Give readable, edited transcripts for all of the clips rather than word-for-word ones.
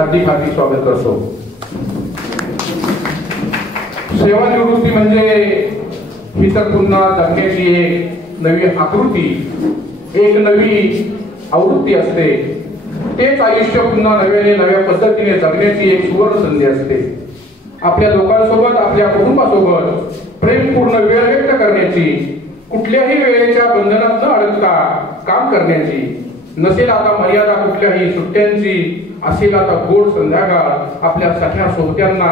हार्दिक हार्दिक स्वागत करतो. सेवानिवृत्ती म्हणजे ही तर पुन्हा जगण्याची एक नवी आकृती, एक नवी आवृत्ती असते. तेच आयुष्य पुन्हा नव्या पद्धतीने जगण्याची एक सुवर्ण संधी असते. आपल्या लोकांसोबत, आपल्या कुटुंबासोबत प्रेमपूर्ण वेळ व्यक्त करण्याची, कुठल्याही वेळेच्या बंधनात न अडकता काम करण्याची, नसेल आता मर्यादा कुठल्याही सुट्ट्यांची, असेल आता गोड संध्याकाळ आपल्या सख्या सोबत्यांना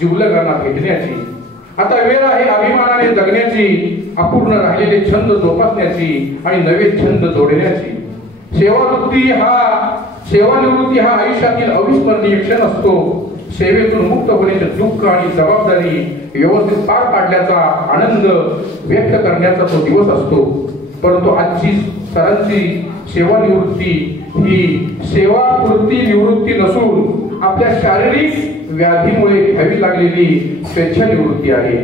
जिवलगांना भेटण्याची. आता वेळ आहे अभिमानाने जगण्याची, अपूर्ण राहिलेले छंद जोपासण्याची आणि नवे छंद जोडण्याची. सेवानिवृत्ती हा आयुष्यातील अविस्मरणीय क्षण असतो. सेवेतून मुक्त होण्याचे दुःख आणि जबाबदारी व्यवस्थित पार पाडण्याचा आनंद व्यक्त करण्याचा तो दिवस असतो. परंतु आजची सरांची सेवानिवृत्ती ही सेवापूर्ती निवृत्ती नसून आपल्या शारीरिक व्याधीमुळे घ्यावी लागलेली स्वेच्छा निवृत्ती आहे.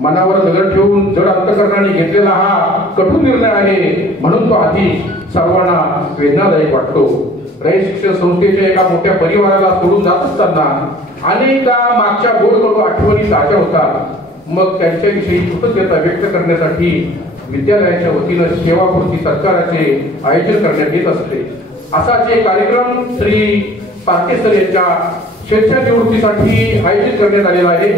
मनावर दगड ठेवून जड अंतकरणाने घेतलेला हा कठोर निर्णय आहे, म्हणून तो आधी सर्वांना वेदनादायक वाटतो. रयत शिक्षण संस्थेच्या एका मोठ्या परिवाराला सोडून जात असताना अनेकदा मागच्या गोड आठवणी ताज्या होतात. मग त्यांच्याविषयी कृतज्ञता व्यक्त करण्यासाठी विद्यालयाच्या वतीनं सेवापूर्ती सत्काराचे आयोजन करण्यात येत असते. असाच एक कार्यक्रम श्री पारकेसर यांच्या स्वेच्छानिवृत्तीसाठी आयोजित करण्यात आलेला आहे.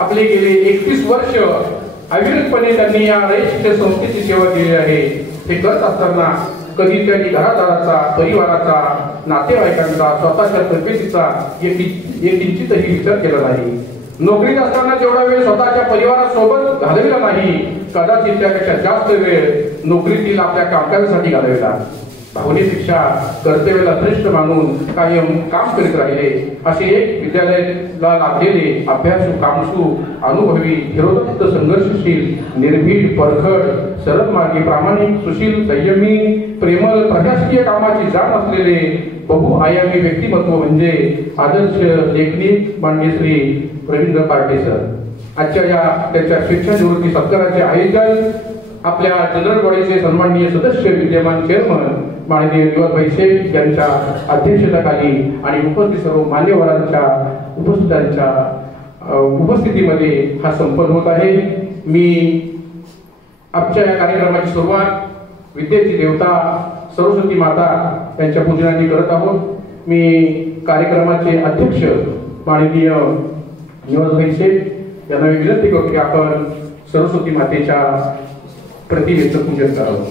आपले गेले 31 वर्ष अविरतपणे त्यांनी या रयत शिक्षण संस्थेची सेवा केली आहे. हे करत असताना कधी त्यांनी घरादाराचा, परिवाराचा, नातेवाईकांचा, स्वतःच्या तब्येतीचा एक किंचितही विचार केला नाही. नोकरीत असताना जेवढा वेळ स्वतःच्या परिवारासोबत घालविला नाही, कदाचित त्यापेक्षा जास्त वेळ नोकरीतील आपल्या कामकाजासाठी घालविला. भावनेपेक्षा कर्तव्याला श्रेष्ठ मानून कायम काम करीत राहिले. असे एक विद्यालयाला लाभलेले अभ्यासू, कामसू, अनुभवी, धीरोदत्त, संघर्षशील, निर्भीड, परखड, सरळ मार्गी, प्रामाणिक, सुशील, संयमी, प्रेमळ, प्रशासकीय कामाची जाण असलेले बहुआयामी व्यक्तिमत्व म्हणजे आदर्श लेखनिक मान्यश्री रवींद्र पार्टे सर. आजच्या या त्यांच्या स्वेच्छानिवृत्ती सत्काराचे आयोजन आपल्या जनरल बॉडीचे सन्माननीय सदस्य, विद्यमान चेअरमन माननीय विनोदभाई शेठ यांच्या अध्यक्षतेखाली आणि उपस्थित सर्व मान्यवरांच्या उपस्थितीमध्ये हा संपन्न होत आहे. मी आजच्या या कार्यक्रमाची सुरुवात विद्येची देवता सरस्वती माता यांच्या पूजनाने करत आहोत. मी कार्यक्रमाचे अध्यक्ष माननीय विनोदभाई शेठ यांना विनंती करतो की आपण सरस्वती मातेच्या प्रतिमेचं पूजन करावं.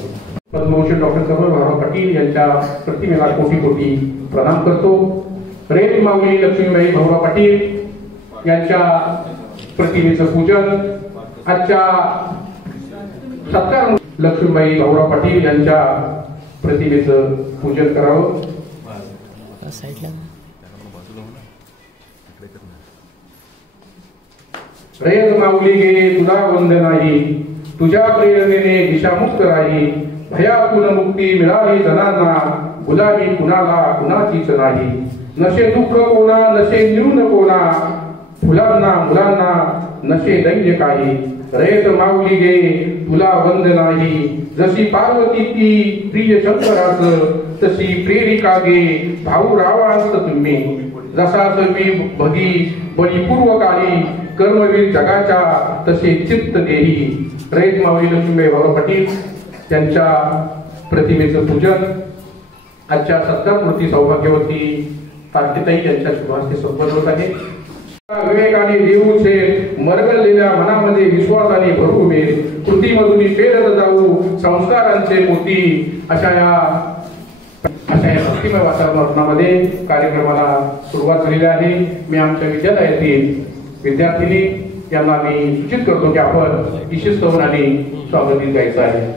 पद्मभूषण डॉक्टर कमलभाऊ पाटील यांच्या प्रतिमेला कोटी कोटी प्रणाम करतो. रेत माऊली लक्ष्मीबाई भाऊराव पाटील यांच्या प्रतिमेचं पूजन आजच्या सत्कार लक्ष्मीबाई भाऊराव पाटील यांच्या प्रतिमेचं पूजन करावं. रेत माऊली गे तुला वंदनाही, तुझ्या प्रेरणेने दिशामुक्त राही, भयातून मुक्ती मिळाली जनांना, गुलाबी कुणाला कुणाचीच नाही. नशे दुःख कोणा, नशे न्यून कोणा, फुलांना मुलांना नशे दैन्य काही. रेत माऊली गे तुला वंदनाही, जशी पार्वती ती प्रिय शंकरास, तशी प्रेरिका गे भाऊ रावांस तुम्ही. जसा मी भगी बळीपूर्वकाली, कर्मवीर जगाच्या तसे चित्त देही. रयत माऊली लक्ष्मीबाई भाऊराव पाटील यांच्या प्रतिमेचं पूजन आजच्या सत्कारमूर्ती सौभाग्यवती तारकेताई यांच्या शुभास्ते संपन्न होत आहे. विवेकाने देऊचे मरगळलेल्या मनामध्ये विश्वासाने भरू उभे, कृतीमधून पेरत जाऊ संस्कारांचे मोती. अशा या भक्तिमय वातावरणामध्ये कार्यक्रमाला सुरुवात झालेली आहे. मी आमच्या विद्यालयातील विद्यार्थिनी यांना मी सूचित करतो की आपण विशेष सवनाने स्वागत द्यायचं आहे.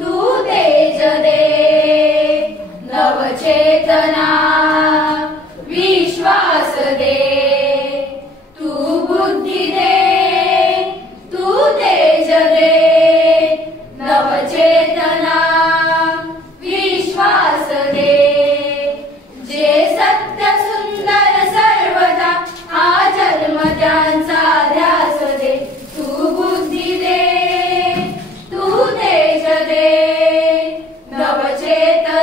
तू तेज दे, नवचेतना विश्वास दे, तू बुद्धी दे, तू तेज दे, नवचेतना विश्वास दे. जे सत्य सुंदर सर्वदा हा जन्म त्यांचा ध्यास दे. तू बुद्धी दे, तू तेज दे, नवचेतना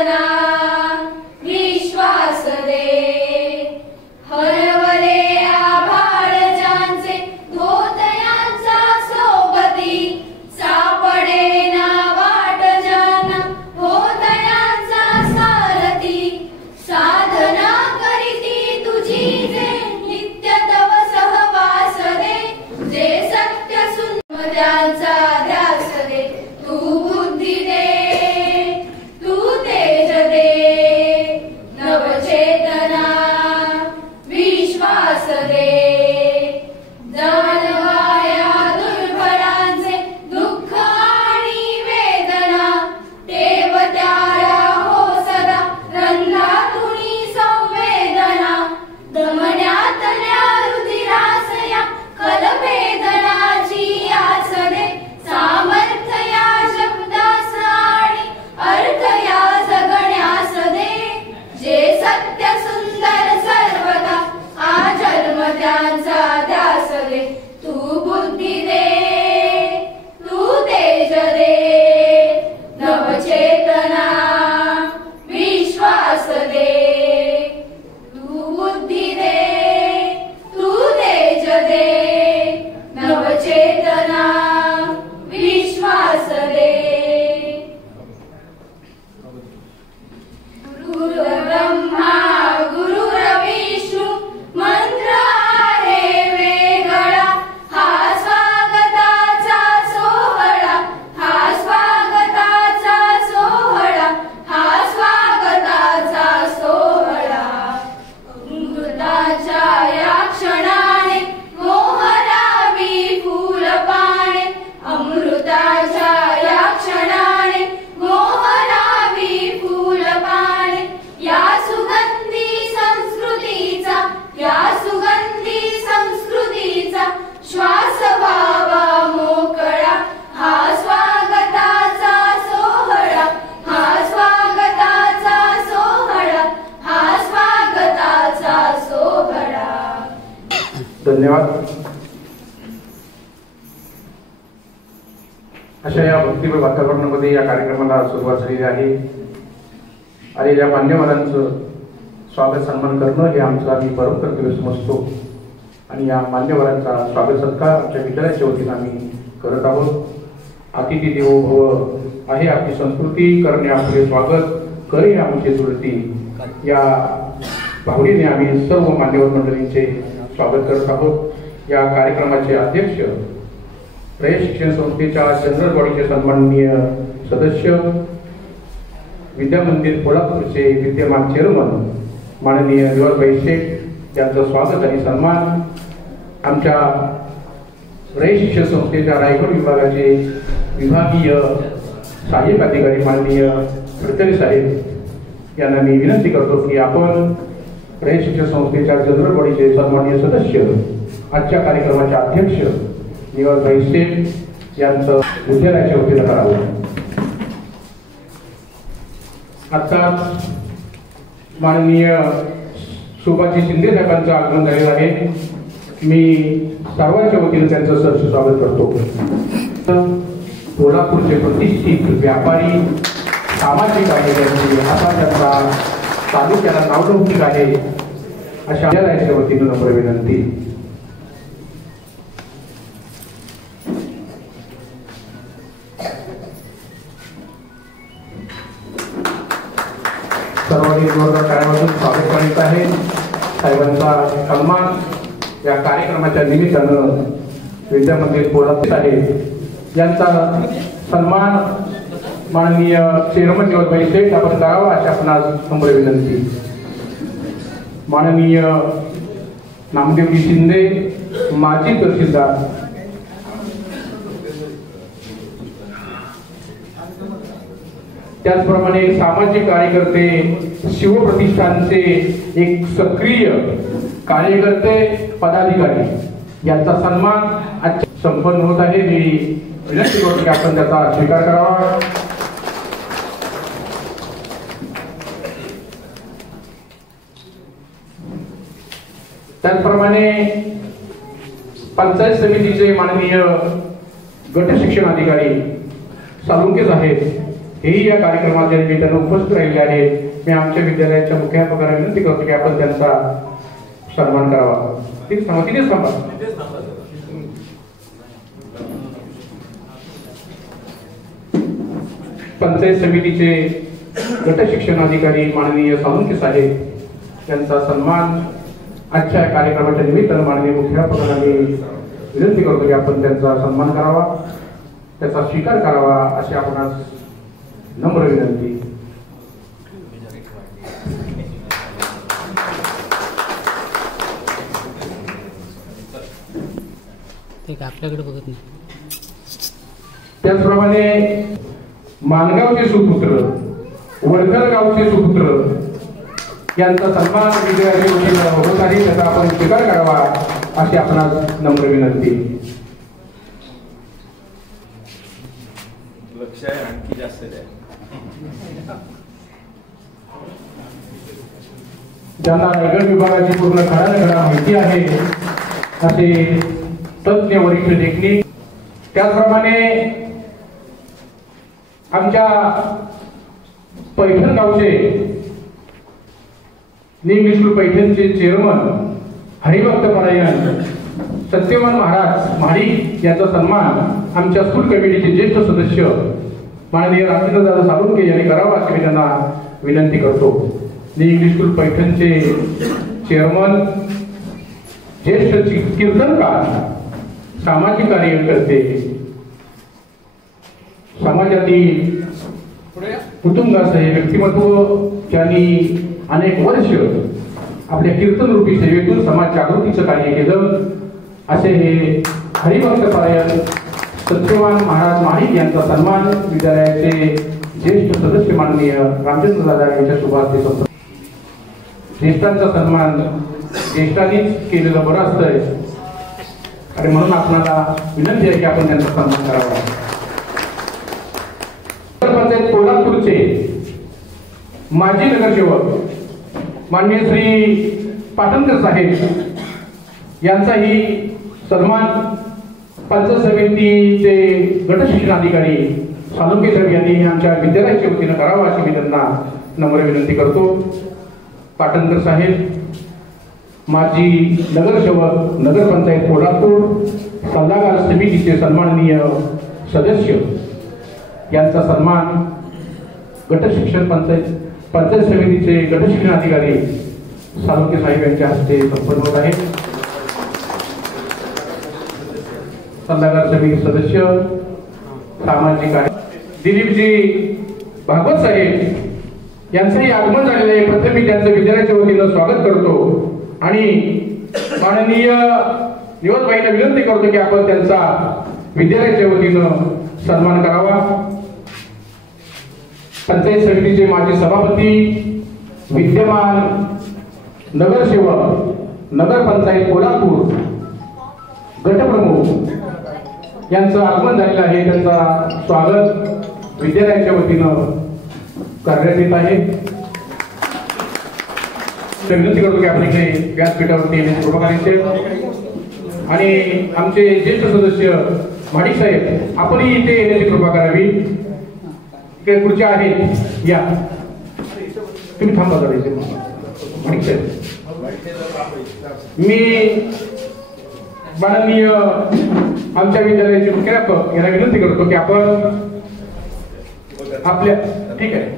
धन्यवाद. अशा या भक्तिमय वातावरणामध्ये या कार्यक्रमाला सुरुवात झालेली आहे आणि या मान्यवरांचं स्वागत सन्मान करणं हे आमचं आम्ही परम कर्तव्य समजतो आणि या मान्यवरांचा स्वागत सत्कार आमच्या विद्यालयाच्या वतीनं आम्ही करत आहोत. अतिथी देवो भव आहे आपली संस्कृती, करणे आपले स्वागत, करे आमची जुळती, या भावनेने आम्ही सर्व मान्यवर मंडळींचे स्वागत करत आहोत. या कार्यक्रमाचे अध्यक्ष रयत शिक्षण संस्थेच्या जनरल बॉडीचे सन्माननीय सदस्य, विद्या मंदिर कोल्हापूरचे विद्यमान चेअरमन माननीय निवासभाई शेठ यांचं स्वागत आणि सन्मान. आमच्या रयत शिक्षण संस्थेच्या रायगड विभागाचे विभागीय सहाय्यक अधिकारी माननीय फडतरे साहेब यांना मी विनंती करतो की आपण रयत शिक्षण संस्थेच्या जनरल बॉडीचे सन्माननीय सदस्य, आजच्या कार्यक्रमाचे अध्यक्ष निवासभाई शेठ यांचं विद्यालयाच्या वतीनं करावं. आता माननीय सुभाषजी शिंदे साहेबांचं आगमन झालेलं आहे. मी सर्वांच्या वतीनं त्यांचं सहर्ष स्वागत करतो. कोल्हापूरचे प्रतिष्ठित व्यापारी, सामाजिक कार्यकर्ते, आता त्यांचा तालुक्याला नावलौकिक आहे अशा विद्यालयाच्या वतीनं नम्र विनंती. सर्वांनी जोरदार टाळ्या स्वागत करण्यात आहे. साहेबांचा सन्मान या कार्यक्रमाच्या निमित्तानं विद्या मंदिर कोल्हापूर आहे यांचा सन्मान माननीय चेअरमन निवासभाई शेठ आपण करावा अशी आपणास नम्र विनंती. माननीय नामदेवजी शिंदे माजी तहसीलदार, त्याचप्रमाणे सामाजिक कार्यकर्ते, शिवप्रतिष्ठानचे एक सक्रिय कार्यकर्ते, पदाधिकारी यांचा सन्मान आज संपन्न होत आहे. मी विनंती करतो की आपण त्याचा स्वीकार करावा. त्याचप्रमाणे पंचायत समितीचे माननीय गट शिक्षण अधिकारी सालुंके साहेब हेही या कार्यक्रमाच्या निमित्तानं उपस्थित राहिले आहेत. मी आमच्या विद्यालयाच्या मुख्याध्यापकांना विनंती करतो की आपण त्यांचा सन्मान करावा. तिथेच थांबा. पंचायत समितीचे गट शिक्षण अधिकारी माननीय सालुंके साहेब यांचा सन्मान आजच्या कार्यक्रमाच्या निमित्तानं माननीय मुख्याध्यापकांना मी विनंती करतो की आपण त्यांचा सन्मान करावा, त्याचा स्वीकार करावा अशी आपणास नम्र विनंती. आपल्याकडे बघत नाही. त्याचप्रमाणे मानगावचे सुपुत्र, वडकर गावचे सुपुत्र यांचा सन्मान विद्यार्थी होत आहे, त्याचा आपण स्वीकार करावा अशी आपणास नम्र विनंती. लक्ष आहे आणखी जास्त द्या. ज्यांना रायगड विभागाची पूर्ण घडानघडा माहिती आहे असे तज्ञ वरिष्ठ देखणी, त्याचप्रमाणे आमच्या पैठण गावचे इंग्लिश स्कूल पैठणचे चेअरमन हरिभक्त परायण सत्यवान महाराज महाडिक यांचा सन्मान आमच्या स्कूल कमिटीचे ज्येष्ठ सदस्य माननीय राजेंद्रदादा सालुंके यांनी करावा अशी मी त्यांना विनंती करतो. इंग्लिश स्कूल पैठणचे चेअरमन, ज्येष्ठ कीर्तनकार, सामाजिक कार्यकर्ते, समाजातील कुटुंबाचे व्यक्तिमत्व ज्यांनी अनेक वर्ष आपल्या कीर्तन रूपी सेवेतून समाज जागृतीचं कार्य केलं असे हे हरिभक्त परायण सत्यवान महाराज महाडिक यांचा सन्मान विद्यालयाचे ज्येष्ठ सदस्य माननीय रामचंद्रदादा यांच्या शुभास्ते संपन्न. ज्येष्ठांचा सन्मान ज्येष्ठांनीच केलेलं बरं असतंय आणि म्हणून आपल्याला विनंती आहे की आपण त्यांचा सन्मान करावा. पंचायत कोल्हापूरचे माजी नगरसेवक माननीय श्री पाटणकर साहेब यांचाही सन्मान पंचायत समितीचे गट शिक्षणाधिकारी साळुंखे साहेब यांनी आमच्या विद्यालयाच्या वतीनं करावा अशी मी त्यांना नम्र विनंती करतो. पाटणकर साहेब, माजी नगरसेवक नगरपंचायत कोल्हापूर सल्लागार समितीचे सन्माननीय सदस्य यांचा सन्मान गट शिक्षण पंचायत समितीचे गट शिक्षण अधिकारी साळुंखे साहेब यांच्या हस्ते संपन्न होत आहे. सल्लागार समिती सदस्य सामाजिक कार्य दिलीपजी भागवत साहेब यांचंही आगमन झालेलं आहे. प्रथम मी त्यांचं विद्यालयाच्या वतीनं स्वागत करतो आणि माननीय निवडबाईंना विनंती करतो की आपण त्यांचा विद्यालयाच्या वतीनं सन्मान करावा. पंचायत समितीचे माजी सभापती, विद्यमान नगरसेवक नगरपंचायत कोल्हापूर गटप्रमुख यांचं आगमन झालेलं आहे. त्यांचा स्वागत विद्यालयाच्या वतीनं करण्यात येत आहे. विनंती करतो की आपण इथे व्यासपीठावरती येण्याचे कृपा करायचे आणि आमचे ज्येष्ठ सदस्य माडिक साहेब आपणही इथे येण्याची कृपा करावी. इकडे खुर्च्या आहेत, या तुम्ही थांबा करायचे. माडिक साहेब, मी माननीय आमच्या विद्यालयाचे मुख्याध्यापक यांना विनंती करतो की आपण आपल्या ठीक आहे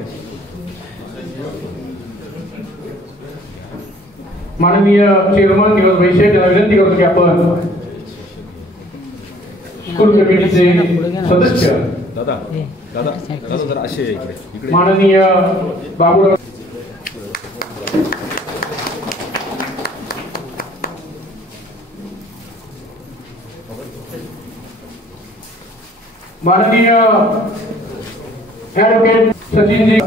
माननीय चेअरमन निवड वैश्य यांना विनंती करतो की आपण स्कूल कमिटीचे सदस्य माननीय बाबूराव माननीय ऍडव्होकेट सचिनजी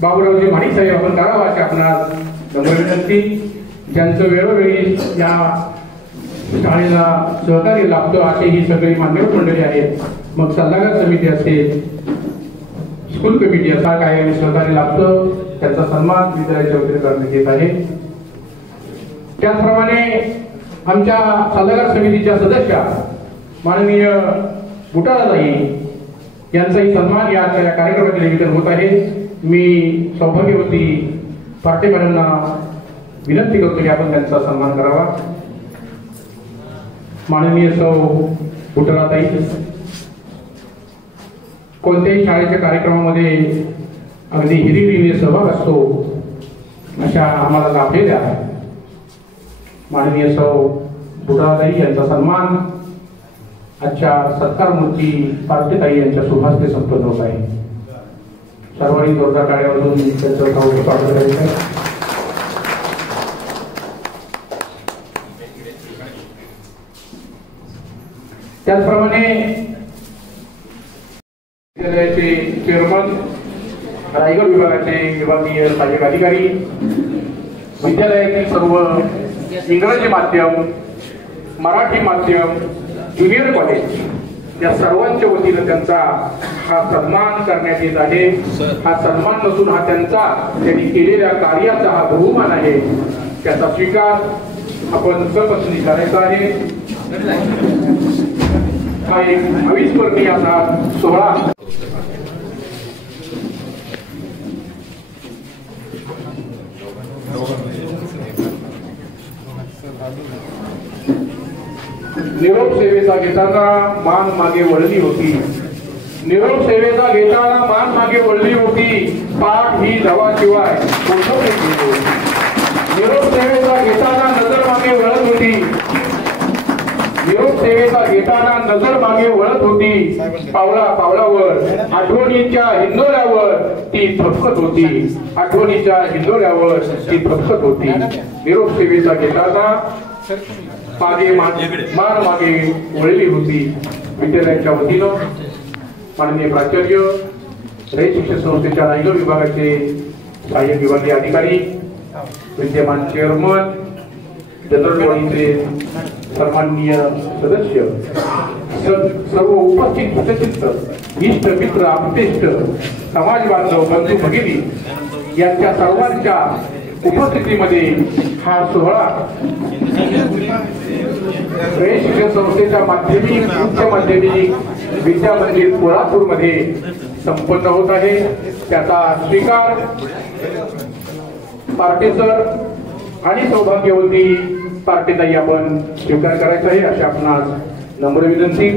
बाबूरावजी माडिक साहेब आपण करावा अशी आपणास नम्र विनंती. ज्यांचं वेळोवेळी या शाळेला सहकार्य लाभतं असे ही सगळी मान्यवर मंडळी आहेत. मग सल्लागार समिती असेल, स्कूल कमिटी असा काय सहकार्य लाभतं त्यांचा सन्मान विद्यालयाच्या वतीने करण्यात येत आहे. त्याचप्रमाणे आमच्या सल्लागार समितीच्या सदस्या माननीय बुटाळाताई यांचाही सन्मान या कार्यक्रमाच्या निमित्ताने होत आहे. मी सौभाग्यवती पार्टे मॅडमना विनंती करतो की आपण त्यांचा सन्मान करावा. माननीय सौ बुटाळाताई, कोणत्याही शाळेच्या कार्यक्रमामध्ये अगदी हिरिरीने सहभाग असतो अशा आम्हाला लाभलेल्या माननीय सौ बुटाळाताई यांचा सन्मान आजच्या सत्कारमूर्ती पार्टेताई यांच्या शुभास्ते संपन्न होत आहे. सर्वांनी जोरदार टाळ्यावरून त्यांचं स्वागत करायचं आहे. त्याचप्रमाणे विद्यालयाचे चेअरमन, रायगड विभागाचे विभागीय सहाय्यक अधिकारी, विद्यालयातील सर्व इंग्रजी माध्यम, मराठी माध्यम, ज्युनियर कॉलेज या सर्वांच्या वतीनं त्यांचा हा सन्मान करण्यात येत आहे. हा सन्मान नसून हा त्यांनी केलेल्या कार्याचा हा बहुमान आहे. त्याचा स्वीकार आपण सर्वपक्षांनी करायचा आहे. हा एक अविस्मरणीय असा सोहळा निरोप सेवेचा घेताना मान मागे वळली होती. निरोप सेवेचा घेताना मान मागे वळली होती. पाठ ही दवाशिवाय निरोप सेवेचा घेताना नजर मागे वळत होती. निरोप सेवेचा घेताना नजर मागे वळत होती. पावला पावलावर आठवणीच्या हिंदोऱ्यावर ती थपकत होती. आठवणीच्या हिंदोऱ्यावर ती थपकत होती. निरोप सेवेचा घेताना मान मागे वळली होती. विद्यालयाच्या वतीनं माननीय प्राचार्य, रयत शिक्षण संस्थेच्या रायगड विभागाचे सहाय्यक विभागीय अधिकारी, विद्यमान चेअरमन, जनरल बॉडीचे सन्माननीय सदस्य, सर्व उपस्थित सदस्य, इष्ट मित्र, आप्तेष्ट, समाज बांधव, बंधू भगिनी यांच्या सर्वांच्या उपस्थितीमध्ये हा सोहळा रयत शिक्षण संस्थेच्या माध्यमिक उच्च माध्यमिक विद्या मंदिर पोलादपूर मध्ये संपन्न होत आहे। त्याचा स्वीकार पार्टेसर आणि सौभाग्यवती पार्टेताई आपण स्वीकार करायचा आहे अशी आपणास नम्र विनंती।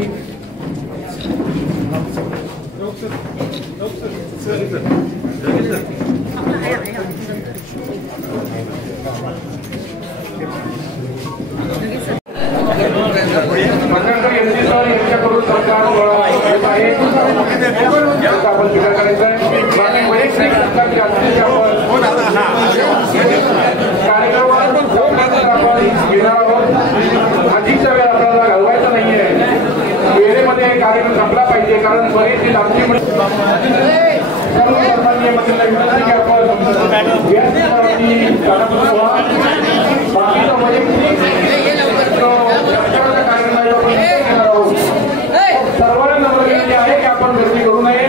यांच्याकडून सरकार आहे आपण स्वीकार करायचा आहे। बाकी वैयक्तिक सरकारचे असलेले अधिकचा वेळ आपल्याला घालवायचा नाहीये। वेळेमध्ये कार्यक्रम संपला पाहिजे कारण बरेचसे सर्वसामान्य मंडळींना विनंती की आपण बाकीचा वैयक्तिक सर्वांना नम्र विनंती आहे की आपण गर्दी करू नये।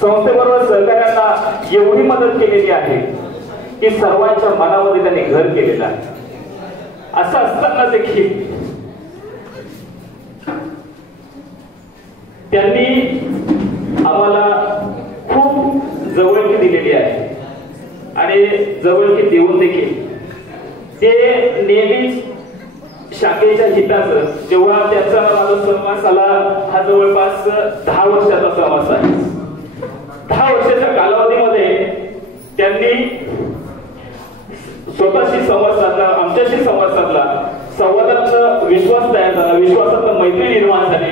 संस्थेबरोबर सहकार्यांना एवढी मदत केलेली आहे की सर्वांच्या मनामध्ये त्यांनी घर केलेलं आहे. असं असताना देखील त्यांनी आम्हाला खूप जवळकी दिलेली आहे आणि जवळकी देऊन देखील ते नेहमीच शाखेच्या हिताचं, जेव्हा त्याचा माझा सहवास आला, हा जवळपास 10 वर्षाचा सहवास आहे. 10 वर्षाच्या कालावधीमध्ये त्यांनी स्वतःशी संवाद साधला, आमच्याशी संवाद साधला, संवादातनं विश्वास तयार झाला, विश्वासातनं मैत्री निर्माण झाली.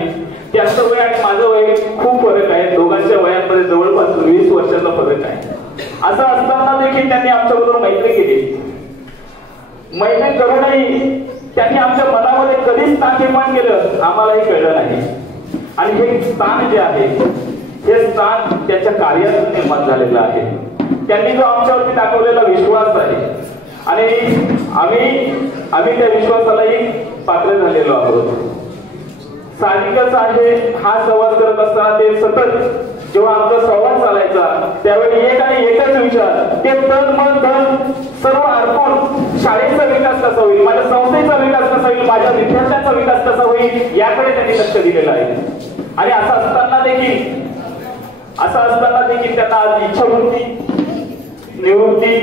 त्यांचं वय आणि माझं वय खूप फरक आहे, दोघांच्या वयांमध्ये जवळपास 20 वर्षाचा फरक आहे. असं असताना देखील त्यांनी आमच्याबरोबर मैत्री केली. मैत्री करूनही त्यांनी आमच्या मनामध्ये कधीच स्थान निर्माण केलं आम्हालाही कळलं नाही. आणि हे स्थान जे आहे, हे स्थान त्याच्या कार्यातून निर्माण झालेलं आहे. त्यांनी जो आमच्यावरती दाखवलेला विश्वास आहे आणि आम्ही त्या विश्वासालाही पात्र झालेलो आहोत. साहजिकच आहे, हा संवाद करत असताना ते सतत जेव्हा आमचा संवाद चालायचा त्यावेळी एक आणि एकच विचार, ते तन मन धन सर्व अर्पण शाळेचा विकास कसा होईल, माझ्या संस्थेचा विकास कसा होईल, माझ्या विद्यार्थ्यांचा विकास कसा होईल याकडे त्यांनी लक्ष दिलेलं आहे. आणि असं असताना देखील त्यांना आज इच्छावृत्ती निवृत्ती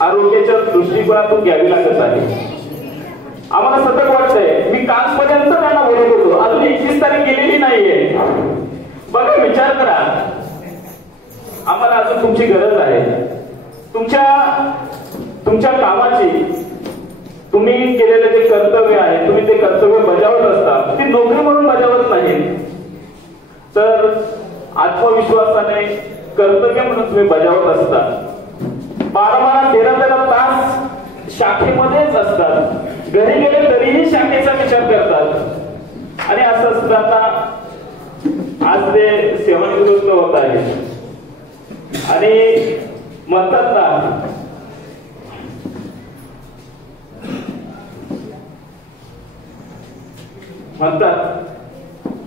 आरोग्याच्या दृष्टिकोनातून घ्यावी लागत आहे. आम्हाला सतत वाटतंय, मी कालपर्यंत त्यांना बोलत होतो, अजून 21 तारीख गेलेली नाहीये. बघा, विचार करा, आम्हाला अजून तुमची गरज आहे. तुमच्या कामाची, तुम्ही केलेलं जे कर्तव्य आहे, तुम्ही ते कर्तव्य बजावत असता, ती नोकरी म्हणून बजावत नाही, तर आत्मविश्वासाने कर्तव्य म्हणून तुम्ही बजावत असता. 12-13 तास शाखेमध्येच असतात, घरी गेले तरीही शाखेचा विचार करतात. आणि असं असताना आज ते सेवानिवृत्त होत आहे. आणि म्हणतात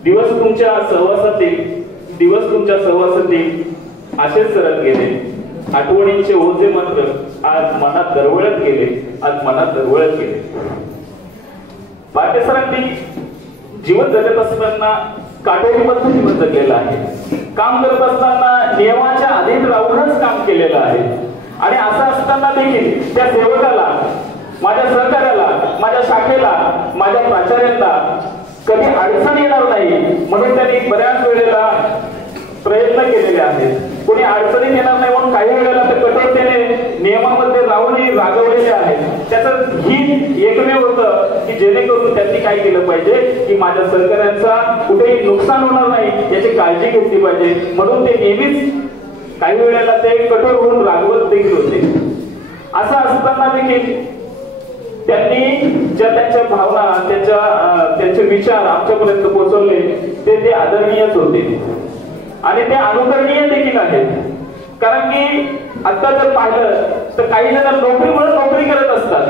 दिवस तुमच्या सहवासातील असेच सरत गेले, आठवणींचे ओझे मात्र आज मनात दरवळत गेले. पाटेसरांनी जीवन जगत असताना काटेरीबद्ध जीवन जगलेलं आहे. काम करत असताना नियमाच्या अधीन राहूनच काम केलेलं आहे. आणि असं असताना देखील त्या सेवकाला, माझ्या सहकार्याला, माझ्या शाखेला, माझ्या प्राचार्यांना कधी अडचण येणार नाही म्हणून त्यांनी बऱ्याच वेळेला प्रयत्न केलेले आहेत. कोणी अडचणी येणार नाही म्हणून काही वेळेला ते कठोरतेने नियमामध्ये राहूनही रागवलेले आहेत. त्याचं ही एकमेव होतं की जेणेकरून त्यांनी काय केलं पाहिजे की माझ्या सहकार्यांचा कुठेही नुकसान होणार नाही याची काळजी घेतली पाहिजे. म्हणून ते नेहमीच काही वेळेला ते कठोर होऊन रागवत देखील होते. असं असताना देखील त्यांनी ज्या त्यांच्या भावना, त्यांचे विचार आमच्यापर्यंत पोहोचवले ते आदरणीयच होते आणि ते अनुकरणीय देखील आहेत. कारण की आता जर पाहिलं तर काही जण नोकरी म्हणून नोकरी करत असतात,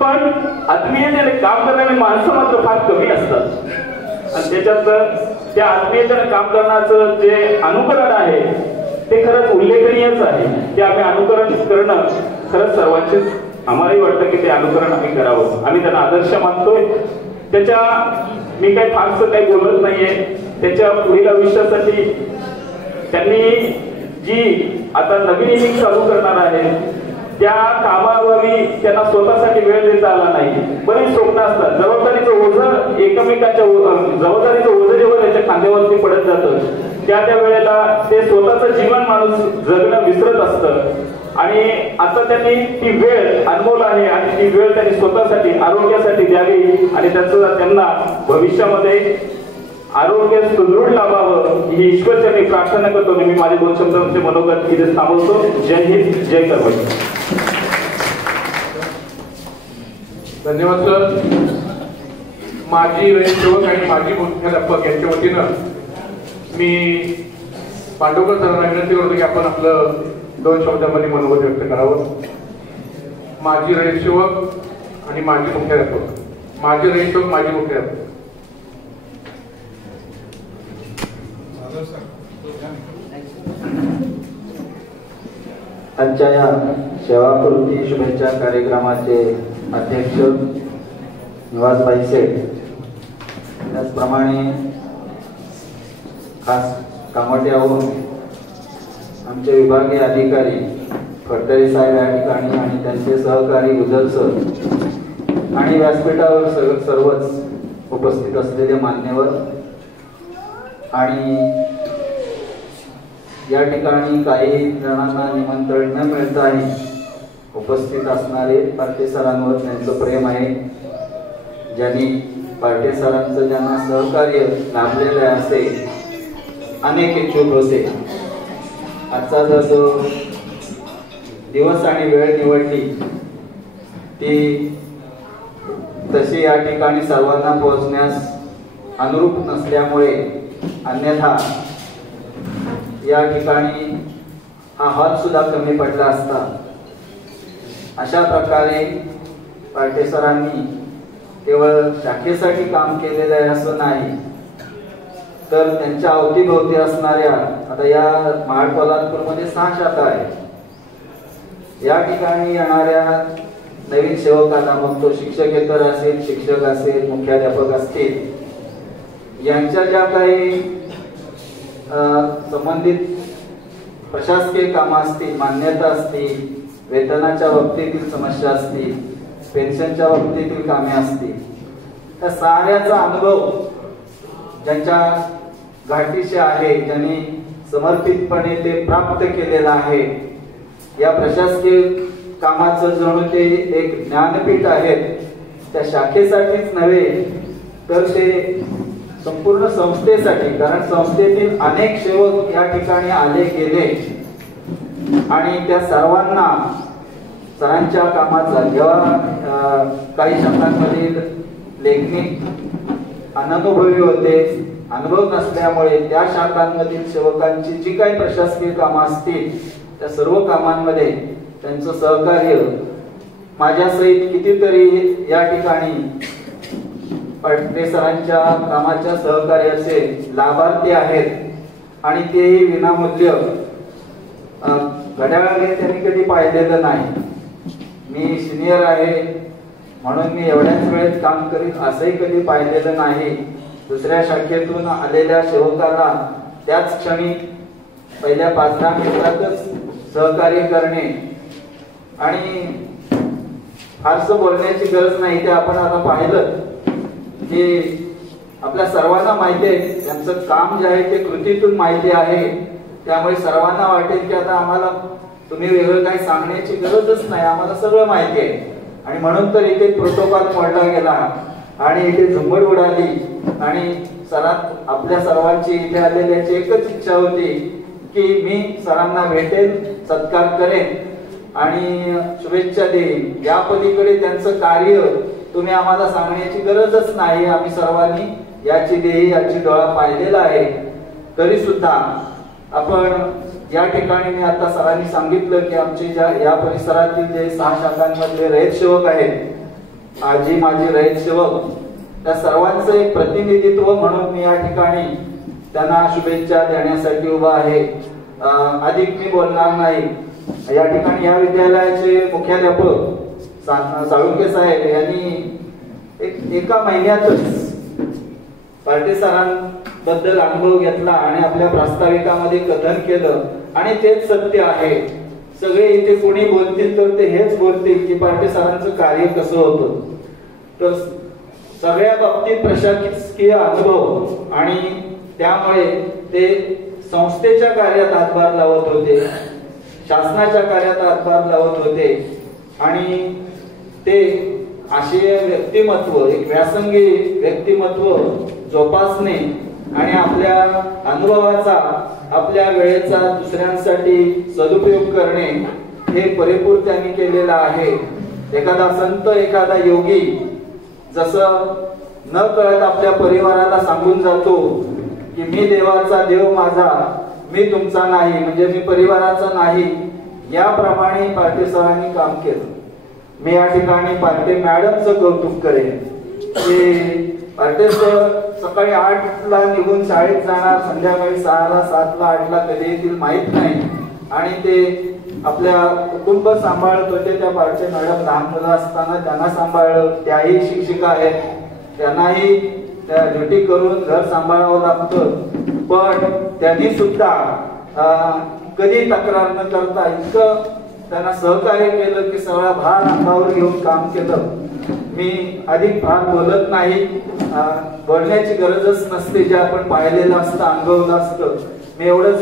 पण आत्मीयतेने काम करणारी माणसं मात्र फार कमी असतात. आणि त्याच्यात त्या आत्मीयतेने काम करण्याचं जे अनुकरण आहे ते खरंच उल्लेखनीयच आहे. ते आम्ही अनुकरण करणं खरंच सर्वांचेच, आम्हालाही वाटतं की ते अनुकरण आम्ही करावं. आम्ही त्यांना आदर्श मानतोय. मी काही फारसं काही बोलत नाहीये. त्याच्या पुढील आयुष्यासाठी त्यांनी जी आता नवीन इनिंग चालू करणार आहे त्या कामावरही त्यांना स्वतःसाठी वेळ देता आला नाही. बरीच स्वप्न असतात. जबाबदारीचं ओझं एकमेकांच्या जबाबदारीचं ओझं जेव्हा त्याच्या खांद्यावरती पडत जातं त्या वेळेला ते स्वतःचं जीवन माणूस जगणं विसरत असतं. आणि आता त्यांनी ती वेळ अनमोल आहे आणि ती वेळ त्यांनी स्वतःसाठी, आरोग्यासाठी द्यावी आणि त्यांना भविष्यामध्ये आरोग्य सुदृढ लाभावं ही ईश्वरचरणी प्रार्थना करतो. मी माझे 2 शब्दांचे मनोगत इथे थांबवतो. जय हिंद, जय कर्मवीर. धन्यवाद सर. माजी रहित आणि माजी मुख्याध्यापक यांच्या वतीनं मी पांडवकर सरांना विनंती करतो की आपण आपलं 2 शब्दांमध्ये मनोगत व्यक्त करावं. माजी रहित सेवक आणि माजी मुख्याध्यापक. माजी रहित सेवक, माजी मुख्याध्यापक. आजच्या या सेवाकृती शुभेच्छा कार्यक्रमाचे अध्यक्ष निवासभाई सेठ, त्याचप्रमाणे खास कामोट्याहून आमचे विभागीय अधिकारी फडतरे साहेब या ठिकाणी आणि त्यांचे सहकारी गुजर सर आणि व्यासपीठावर सर्वच उपस्थित असलेले मान्यवर आणि या ठिकाणी काही जणांना निमंत्रण न मिळताही उपस्थित असणारे पार्टे सरांवर त्यांचं प्रेम आहे, ज्यांनी पार्टे सरांचं ज्यांना सहकार्य लाभलेलं आहे असे अनेक इच्छुक होते. आजचा जो दिवस आणि वेळ निवडली ती तशी या ठिकाणी सर्वांना पोहोचण्यास अनुरूप नसल्यामुळे अन्यथा या ठिकाणी हा हॉल सुद्धा कमी पडला असता. अशा प्रकारे पार्टे सरांनी केवळ शाखेसाठी काम केलेलं आहे असं नाही, तर त्यांच्या अवतीभोवती असणाऱ्या आता या महाड पोलादपूरमध्ये 6 शाखा आहेत. या ठिकाणी येणाऱ्या नवीन सेवकांना, मग तो शिक्षकेतर असेल, शिक्षक असेल, मुख्याध्यापक असतील, यांच्या ज्या काही संबंधित प्रशासकीय कामं असतील, मान्यता असतील, वेतनाच्या बाबतीतील समस्या असतील, पेन्शनच्या बाबतीतील कामे असतील, त्या साऱ्याचा अनुभव ज्यांच्या गाठीशी आहे, ज्यांनी समर्पितपणे ते प्राप्त केलेलं आहे, या प्रशासकीय कामाचं जणू ते एक ज्ञानपीठ आहे. त्या शाखेसाठीच नव्हे तर ते संपूर्ण संस्थेसाठी, कारण संस्थेतील अनेक सेवक या ठिकाणी आले गेले आणि त्या सर्वांना सरांच्या कामाचा जेव्हा काही शब्दांमधील लेखणी अननुभवी होते, अनुभव नसल्यामुळे त्या शाखांमधील सेवकांची जी काही प्रशासकीय कामं असतील त्या सर्व कामांमध्ये त्यांचं सहकार्य माझ्यासहित कितीतरी या ठिकाणी पार्टे सरांच्या कामाच्या सहकार्याचे लाभार्थी आहेत आणि तेही विनामूल्य. घड्याळाने त्यांनी कधी पाहिलेलं नाही. मी सिनियर आहे म्हणून मी एवढ्याच वेळेत काम करीत असंही कधी पाहिलेलं नाही. दुसऱ्या शाखेतून आलेल्या सेवकाला त्याच क्षणी पहिल्या 5-10 मिनिटातच सहकार्य करणे आणि फारसं बोलण्याची गरज नाही. ते आपण आता पाहिलं की आपल्या सर्वांना माहिती आहे त्यांचं काम जे आहे ते कृतीतून माहिती आहे. त्यामुळे सर्वांना वाटेल की आता आम्हाला तुम्ही वेगळं काही सांगण्याची गरजच नाही, आम्हाला सगळं माहिती आहे. आणि म्हणून तर इथे प्रोटोकॉल मोडला गेला आणि इथे झुंबड उडाली आणि सरात आपल्या सर्वांची इथे आलेल्याची एकच इच्छा होती की मी सरांना भेटेल, सत्कार करेन आणि शुभेच्छा देईन. या पलीकडे त्यांचं कार्य तुम्ही आम्हाला सांगण्याची गरजच नाही, आम्ही सर्वांनी याची देही याची डोळा पाहिलेला आहे. तरी सुद्धा आपण या ठिकाणी मी आता सरांनी सांगितलं की आमचे या परिसरातील जे 6 शाखांमधले रयत सेवक आहेत, आजी माजी रयत सेवक, त्या सर्वांचं एक प्रतिनिधित्व म्हणून मी या ठिकाणी त्यांना शुभेच्छा देण्यासाठी उभा आहे. अधिक मी बोलणार नाही. या ठिकाणी या विद्यालयाचे मुख्याध्यापक साळुंके साहेब यांनी एका महिन्यातच पार्टे सरांबद्दल अनुभव घेतला आणि आपल्या प्रास्ताविकामध्ये कथन केलं आणि तेच सत्य आहे. सगळे इथे कोणी बोलतील तर ते हेच बोलतील की पार्टे सरांचं कार्य कसं होतं. तर सगळ्या बाबतीत प्रशासकीय अनुभव आणि त्यामुळे ते संस्थेच्या कार्यात हातभार लावत होते, शासनाच्या कार्यात हातभार लावत होते आणि ते आशय व्यक्तिमत्व, एक व्यासंगी व्यक्तिमत्व जोपासणे आणि आपल्या अनुभवाचा, आपल्या वेळेचा दुसऱ्यांसाठी सदुपयोग करणे हे परिपूर्ण त्यांनी केलेलं आहे. एखादा संत, एखादा योगी जसं न कळत आपल्या परिवाराला सांगून जातो की मी देवाचा देव माझा, मी तुमचा नाही, म्हणजे मी परिवाराचा नाही, याप्रमाणे पार्टे सरांनी काम केलं. मी या ठिकाणी पार्टे मॅडमचं कौतुक करेन की पार्टे सर सकाळी 8ला निघून शाळेत जाणार, संध्याकाळी 6ला, 7ला, 8ला कधी येतील माहित नाही आणि ते आपल्या कुटुंब सांभाळत होते. त्या पार्टी मॅडम लहान मुलं असताना त्यांना सांभाळलं. त्याही शिक्षिका आहेत, त्यांनाही ड्युटी करून घर सांभाळावं लागतं. पण त्यांनी सुद्धा कधी तक्रार न करता इतकं त्यांना सहकार्य केलं की सगळा भार अंगावर घेऊन काम केलं. मी अधिक फार बोलत नाही, बोलण्याची गरजच नसते. जे आपण पाहिलेलं असतं, अनुभवलं असतं. मी एवढंच,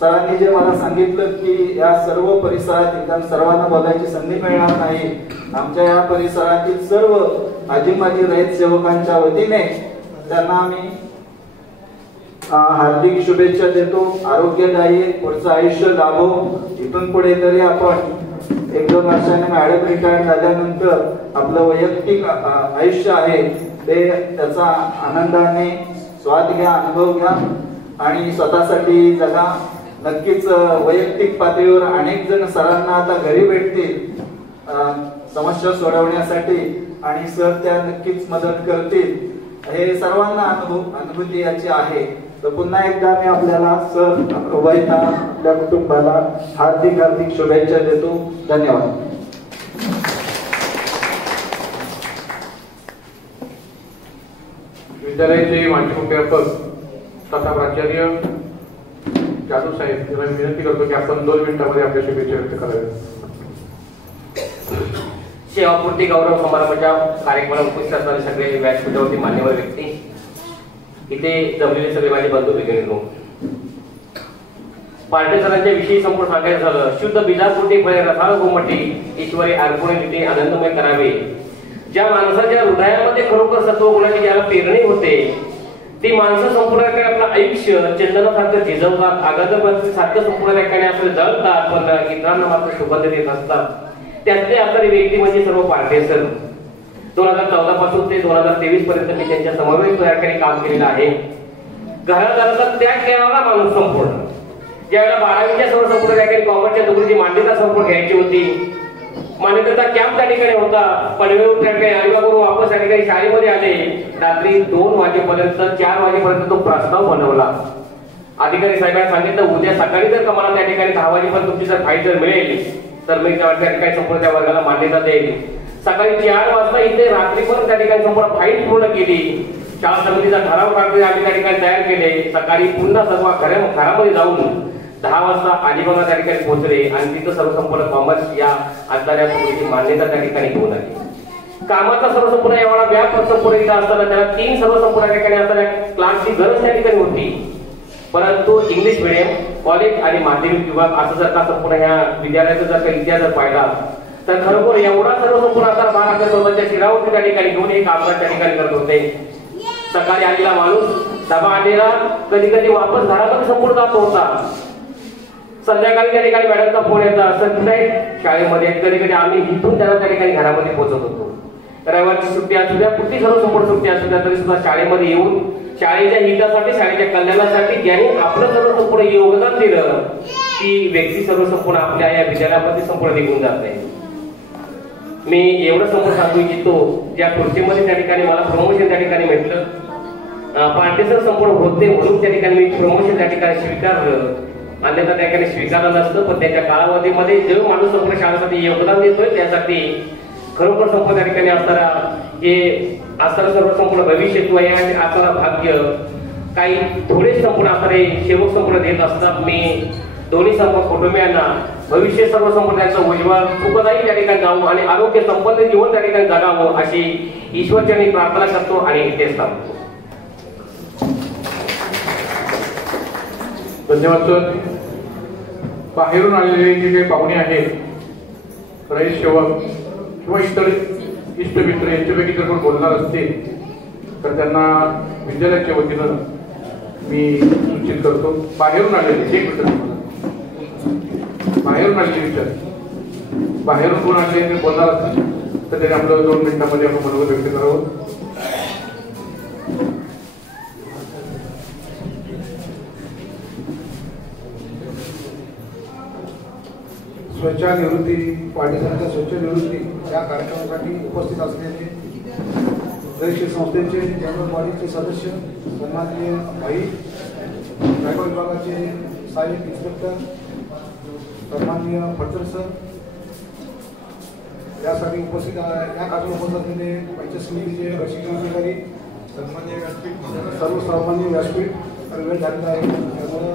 सरांनी जे मला सांगितलं की या सर्व परिसरात इथं सर्वांना बोलायची संधी मिळणार नाही. आमच्या या परिसरातील सर्व आजी माजी रहित सेवकांच्या वतीने त्यांना मी हार्दिक शुभेच्छा देतो. आरोग्यदायी पुढचं आयुष्य लाभो. इथून पुढे तरी आपण 1-2 वर्षांनी मॅडम रिटायर झाल्यानंतर आपलं वैयक्तिक आयुष्य आहे ते त्याचा आनंदाने स्वाद घ्या, अनुभव घ्या आणि स्वतःसाठी जगा. नक्कीच वैयक्तिक पातळीवर अनेक जण सरांना आता घरी भेटतील समस्या सोडवण्यासाठी आणि सर त्या नक्कीच मदत करतील. हे सर्वांना अनुभूती याची आहे. तर पुन्हा एकदा मी आपल्याला सर उभयता आपल्या कुटुंबाला हार्दिक हार्दिक शुभेच्छा देतो. धन्यवाद. विद्यालयाचे माजी मुख्याध्यापक तथा प्राचार्य जाधव साहेब यांना विनंती करतो की आपण 2 मिनिटांमध्ये आपल्या शुभेच्छा व्यक्त कराव्या. सेवापूर्ती गौरव समारंभाच्या कार्यक्रमाला उपस्थित असणारे सगळे व्यासपीठावरती मान्यवर व्यक्ती, इथे जमलेले सगळे माझे बंधू भगिनींनो, पार्टेसरांच्या विषयी संपूर्ण सांगायचं झालं. शुद्ध बीजापोटी फळे रसाळ गोमटी ईश्वरी अर्पणे निटे आनंदमय करावे. ज्या माणसाच्या हृदयामध्ये खरोखर सत्वगुणाची ज्याला पेरणी होते ती माणसं संपूर्णपणे आपलं आयुष्य चंदनासारखं झिजवतात, आगाध सारखं संपूर्णपणे आपलं जळतात, पण इतरांना मात्र सुगंध देत असतात. त्यातले असणारी व्यक्ती म्हणजे सर्व पार्टेसर. 2014 पासून ते 2023 पर्यंत मी त्यांच्या समवेत या ठिकाणी काम केलेलं आहे. घरादाराचा त्याग केलेला माणूस संपूर्ण. ज्यावेळेला 12वीच्या सर्व संपूर्ण त्या ठिकाणी कॉमर्सच्या नोकरीची मान्यता संपूर्ण घ्यायची होती. मान्यतेचा कॅम्प त्या ठिकाणी होता. पनवेल त्या ठिकाणी अलिबागवरून वापस त्या ठिकाणी शाळेमध्ये आले. रात्री 2 वाजेपर्यंत 4 वाजेपर्यंत तो प्रस्ताव बनवला. अधिकारी साहेबांनी सांगितलं उद्या सकाळी जर मला त्या ठिकाणी 10 वाजेपर्यंत तुमची जर फाईल जर मिळेल तर मी त्या ठिकाणी संपूर्ण त्या वर्गाला मान्यता देईल. सकाळी 4 वाजता इथे रात्रीपर्यंत त्या ठिकाणी संपूर्ण फाईल पूर्ण केली. शाळा समितीचा ठराव काढून आम्ही त्या ठिकाणी तयार केले. सकाळी पुन्हा सर्व घरामध्ये जाऊन 10 वाजता अलिबागला त्या ठिकाणी पोहोचले आणि तिथं सर्व संपूर्ण कॉमर्स या असणाऱ्या नोकरीची मान्यता त्या ठिकाणी घेऊन आली. कामाचा सर्व संपूर्ण एवढा व्याप संपूर्ण इथं असताना त्याला 3 सर्व संपूर्ण ठिकाणी असणाऱ्या क्लासची गरज त्या ठिकाणी होती. परंतु इंग्लिश मिडियम कॉलेज आणि माध्यमिक विभाग असं जर का संपूर्ण ह्या विद्यालयाचा जर का इतिहास जर पाहिला तर खरोखर एवढा सर्व संपूर्ण आता बाळ आपल्या स्वतःच्या शिरावरती त्या ठिकाणी घेऊन हे कामकाज त्या ठिकाणी करत होते. सकाळी आलेला माणूस डबा आणलेला कधी कधी वापस घरामध्ये संपूर्ण जात होता. संध्याकाळी त्या ठिकाणी मॅडमचा फोन येतात, असं कुठे शाळेमध्ये. कधी कधी आम्ही इथून त्याला त्या ठिकाणी घरामध्ये पोहोचत होतो. रविवारची सुट्टी असू द्या, कुठली सर्व संपूर्ण सुट्टी असू द्या, तरी सुद्धा शाळेमध्ये येऊन शाळेच्या हितासाठी शाळेच्या कल्याणासाठी ज्यांनी आपलं सर्व संपूर्ण योगदान दिलं ती व्यक्ती सर्व संपूर्ण आपल्या या विद्यालयामध्ये संपूर्ण निघून जात नाही. मी एवढं समोर सांगू इच्छितो, ज्या खुर्चीमध्ये त्या ठिकाणी मला प्रमोशन त्या ठिकाणी भेटलं, पार्टेसर संपूर्ण होते म्हणून त्या ठिकाणी मी प्रमोशन त्या ठिकाणी स्वीकारलं. अन्यथा त्या ठिकाणी स्वीकारलं नसतं. पण त्याच्या कालावधीमध्ये जो माणूस संपूर्ण शाळेसाठी योगदान देतोय त्यासाठी खरोखर संपूर्ण त्या ठिकाणी असणारा हे असणारं सर्व संपूर्ण भविष्य किंवा या असणारं भाग्य काही थोडे संपूर्ण असणारे सेवक संपूर्ण देत असतात. मी दोन्ही संपूर्ण कुटुंबियांना भविष्य सर्व संपूर्ण त्यांचं उज्ज्वल सुखदायी त्या ठिकाणी जावं आणि आरोग्य संपन्न जीवन त्या ठिकाणी जगावं अशी ईश्वरचरणी प्रार्थना करतो आणि इथेच थांबतो. धन्यवाद सर. बाहेरून आलेले जे काही पाहुणे आहेत, रईस सेवक किंवा इतर इष्टमित्र यांच्यापैकी जर कोण बोलणार असतील तर त्यांना विद्यालयाच्या वतीनं मी सूचित करतो. बाहेरून आलेले एक मिनिट, बाहेरून आलेले विचार, बाहेरून कोण आले ते बोलणार असतील तर त्यांनी आपलं 2 मिनिटांमध्ये आपण मनोगत व्यक्त करावं. स्वच्छ निवृत्ती पार्टीसरांच्या स्वच्छ निवृत्ती या कार्यक्रमासाठी उपस्थित असलेले परीक्षक संस्थेचे जनरल बॉडीचे सदस्य, सन्माननीय भाई, रायगड विभागाचे सहाय्यक इन्स्पेक्टर, सन्माननीय फडतर सर, यासाठी उपस्थित या कार्यक्रमाला उपस्थित असलेले पंचायत समितीचे प्रशिक्षण अधिकारी, सन्माननीय व्यासपीठ, सर्व सन्माननीय व्यासपीठ वेळ झालेला आहे, त्यामुळे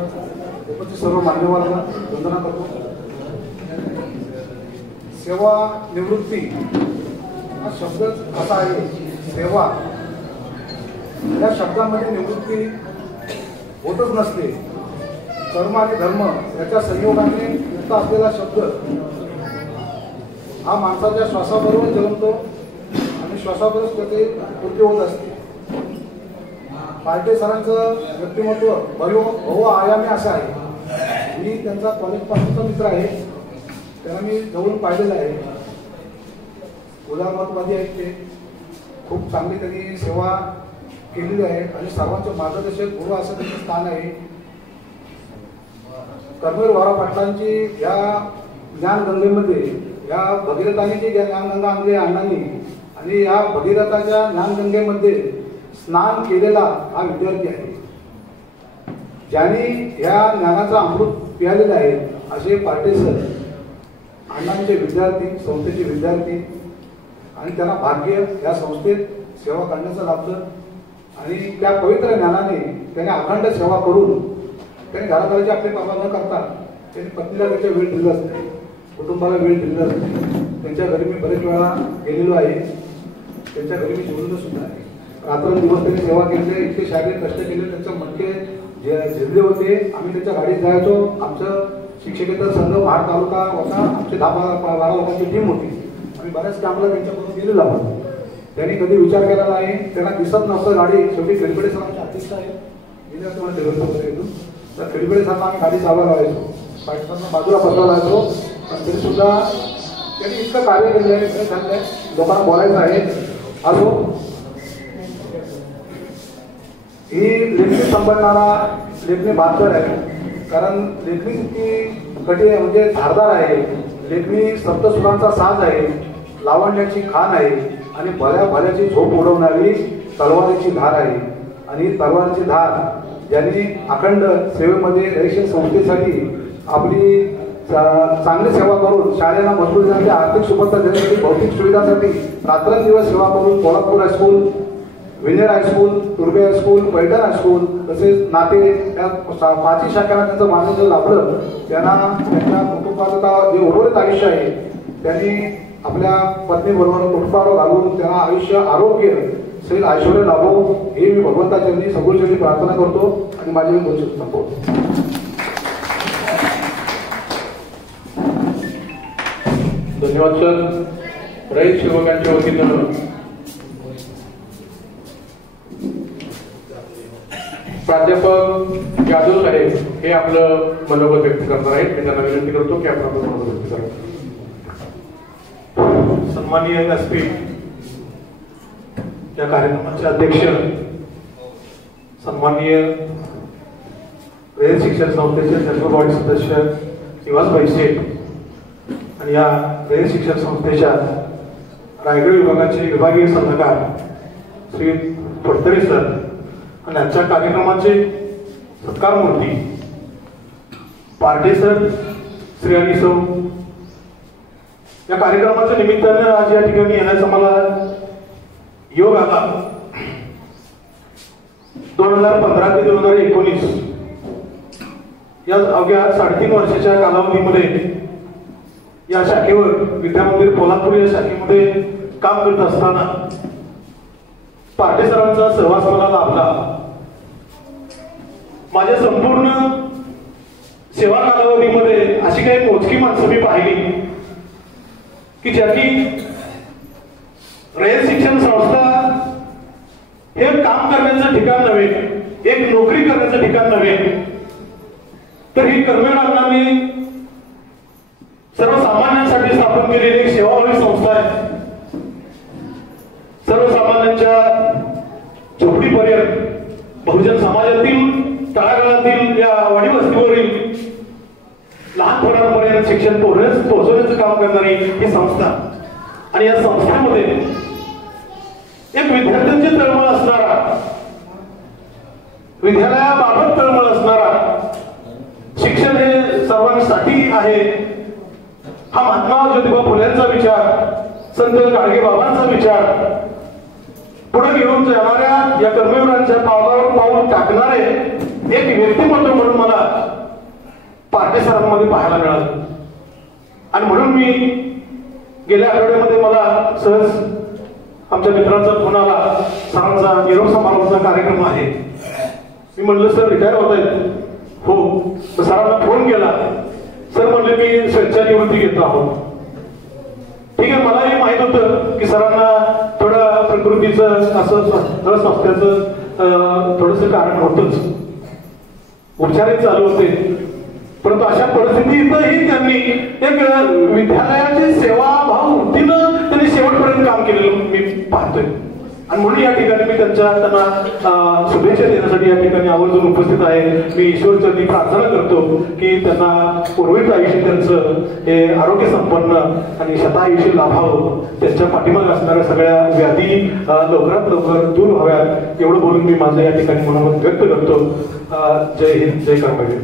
उपस्थित सर्व मान्यवरांना वंदना करतो. सेवा निवृत्ती हा शब्दच असा आहे. सेवा या शब्दामध्ये निवृत्ती होतच नसते. कर्म आणि धर्म याच्या संयोगाने युक्त असलेला शब्द हा माणसाच्या श्वासाबरोबर जन्मतो आणि श्वासाबरोबर त्याचे कृती होत असते. पार्टे सरांचं व्यक्तिमत्व बहुआयामी असं आहे. मी त्यांचा कॉलेजपासूनचा मित्र आहे, त्यांना मी जवळून पाहिलेलं आहे. उदारमतवादी आहेत ते, खूप चांगली त्यांनी सेवा केलेली आहे आणि सर्वांचे मार्गदर्शक गुरु असं त्यांचं स्थान आहे. कर्मवीर वारा पाटलांची या ज्ञानगंगेमध्ये, या भगीरथाने जी ज्ञानगंगा आणली अण्णांनी, आणि या भगीरथाच्या ज्ञानगंगेमध्ये स्नान केलेला हा विद्यार्थी आहे. ज्यांनी या ज्ञानाचा अमृत पियालेला आहे असे पार्टे सर अण्णांचे विद्यार्थी, संस्थेचे विद्यार्थी, आणि त्यांना भाग्य या संस्थेत सेवा करण्याचं लाभलं. आणि त्या पवित्र ज्ञानाने त्याने अखंड सेवा करून त्यांनी घरादाराची आपली बाबा न करता त्यांनी पत्नीला त्याच्या वेळ दिलाच नाही, कुटुंबाला वेळ दिलाच नाही. त्यांच्या घरी मी बरेच वेळा गेलेलो आहे, त्यांच्या घरी मी जेवलेलो सुद्धा आहे. रात्रंदिवस त्यांनी सेवा केली, इतके शारीरिक कष्ट केले, त्यांचे मटके झेलले होते. आम्ही त्यांच्या गाडीत जायचो. आमचं शिक्षकेतर संघ महाड तालुका होता, आमची 10-12 लोकांची टीम होती. आम्ही बऱ्याच कामाला त्यांच्याकडून गेलेलो आहोत. त्यांनी कधी विचार केला नाही, त्यांना दिसत नव्हतं गाडी. शेवटी खेळपेडे सरांचे अध्यक्ष आहे, गेले होते मला डेव्हलप येतो, तर खेळपेडे सरांना आम्ही गाडी चालवायला लावायचो, पाकिस्तानला बाजूला बसवायचो. पण तरी सुद्धा त्यांनी इतकं कार्य केलं आहे, झालं लोकांना बोलायचं आहे. असो, ही लेखणी सांभाळणारा लेखणी बहादर आहे, कारण लेखणी इतकी कठीण आहे, म्हणजे धारदार आहे. लेखणी सप्तसुरांचा साज आहे, लावण्याची खाण आहे, आणि भल्याची झोप उडवणारी तलवारीची धार आहे. आणि तलवारीची धार ज्यांनी अखंड सेवेमध्ये रहिशन संस्थेसाठी आपली चांगली सेवा करून शाळेला मजबूत झाली, आर्थिक सुबत्ता देण्यासाठी, भौतिक सुविधांसाठी रात्रंदिवस सेवा करून कोल्हापूर हायस्कूल, विनेर हायस्कूल, तुर्बे हायस्कूल, पैठण हायस्कूल, तसेच नाते या 5 शाखांना त्यांचं मार्गदर्शन लाभलं. त्यांना त्यांच्या कुटुंबाचं जे उर्वरित आयुष्य आहे त्यांनी आपल्या पत्नीबरोबर कुटुंबावर घालून त्यांना आयुष्य, आरोग्य, सैल ऐश्वर्य लाभो हे मी भगवंताचरणी सगळ्यांनी प्रार्थना करतो आणि माझे मी बोलू संपवतो. धन्यवाद सर. रयत सेवकांच्या वतीनं प्राध्यापक जाधव साहेब हे आपलं मनोगत व्यक्त करणार आहेत. मी त्यांना विनंती करतो की आपण आपलं मनोगत व्यक्त करा. सन्माननीय व्यासपीठ, या कार्यक्रमाचे अध्यक्ष सन्माननीय रयत शिक्षण संस्थेचे जनरल बॉडी सदस्य निवासभाई शेठ, आणि या रयत शिक्षण संस्थेच्या रायगड विभागाचे विभागीय सल्लागार श्री फडतरे सर, आणि आजच्या कार्यक्रमाचे सत्कार मूर्ती पार्टे सर, श्री आणि सौ. या कार्यक्रमाच्या निमित्तानं आज या ठिकाणी येण्याचा मला योग आला. 2015 ते 2019 या अवघ्या 3.5 वर्षाच्या कालावधीमध्ये या शाखेवर, विद्यामंदिर कोल्हापूर या शाखेमध्ये काम करत असताना पार्टे सरांचा सहवास मला लाभला. माझ्या संपूर्ण सेवा कालावधीमध्ये अशी काही मोजकी माणसं मी पाहिली की ज्यांनी रयत शिक्षण संस्था हे काम करण्याचं ठिकाण नव्हे, एक नोकरी करण्याचं ठिकाण नव्हे, तर ही कर्मवीर अण्णांनी सर्वसामान्यांसाठी स्थापन केलेली एक सेवाभावी संस्था आहे. सर्वसामान्यांच्या झोपडीपर्यंत, बहुजन समाजातील तळागाळातील या वाडी वस्तीवरील लहान थोरांपर्यंत शिक्षण पोहोचवण्याचं काम करणारी ही संस्था. आणि या संस्थेमध्ये एक विद्यार्थ्यांची तळमळ असणारा, विद्यालयाबाबत तळमळ असणारा, शिक्षण हे सर्वांसाठी जाती आहे हा महात्मा ज्योतिबा फुलेंचा विचार, संत गाडगे बाबांचा विचार, पुढे घेऊन जाणाऱ्या या कर्मवीरांच्या पावलावर पाऊल टाकणारे एक व्यक्तिमत्व म्हणून मला पार्टेसरांमध्ये पाहायला मिळालं. आणि म्हणून मी गेल्या आठवड्यामध्ये मला सहज आमच्या मित्रांचा फोन आला, सरांचा निरोप समारोहाचा कार्यक्रम आहे. मी म्हणलं सर रिटायर होत आहेत? हो. सरांना फोन केला. सर म्हणले मी स्वेच्छानिवृत्ती घेतो आहोत. ठीक आहे. मलाही माहित होतं की सरांना थोडं प्रकृतीचं असं थोडं स्वास्थ्याचं थोडंसं कारण होतंच, उपचारही चालू होते. परंतु अशा परिस्थितीतही त्यांनी एक विद्यालयाची सेवाभाव वृत्तीनं त्यांनी शेवटपर्यंत काम केलेलं मी पाहतोय. आणि म्हणून या ठिकाणी मी त्यांना शुभेच्छा देण्यासाठी या ठिकाणी आवर्जून उपस्थित आहे. मी ईश्वरचरणी प्रार्थना करतो की त्यांना उर्वरित आयुष्य त्यांचं हे आरोग्य संपन्न आणि शतायुष्य लाभावं, त्यांच्या पाठीमागे असणाऱ्या सगळ्या व्याधी लवकरात लवकर दूर व्हाव्यात, एवढं बोलून मी माझं या ठिकाणी मनोमत व्यक्त करतो. जय हिंद, जय कर्मवीर.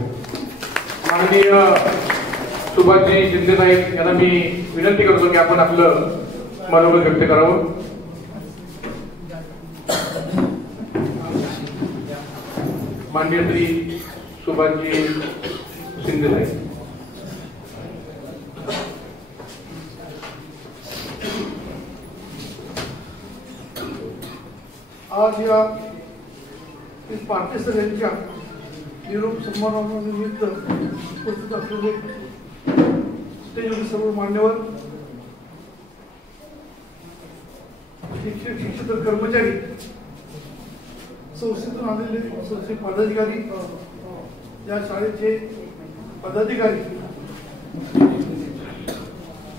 माननीय सुभाषजी शिंदे साहेब यांना मी विनंती करतो की आपण आपलं मनोगत व्यक्त करावं. माननीय श्री सुभाषजी शिंदे साहेब. आज या पार्टेसर यांच्या निरोप समारंभानिमित्त उपस्थित असलेले स्टेजवरील सर्व मान्यवर, शिक्षक, शिक्षक कर्मचारी, संस्थेतून आलेले संस्थे पदाधिकारी, या शाळेचे पदाधिकारी,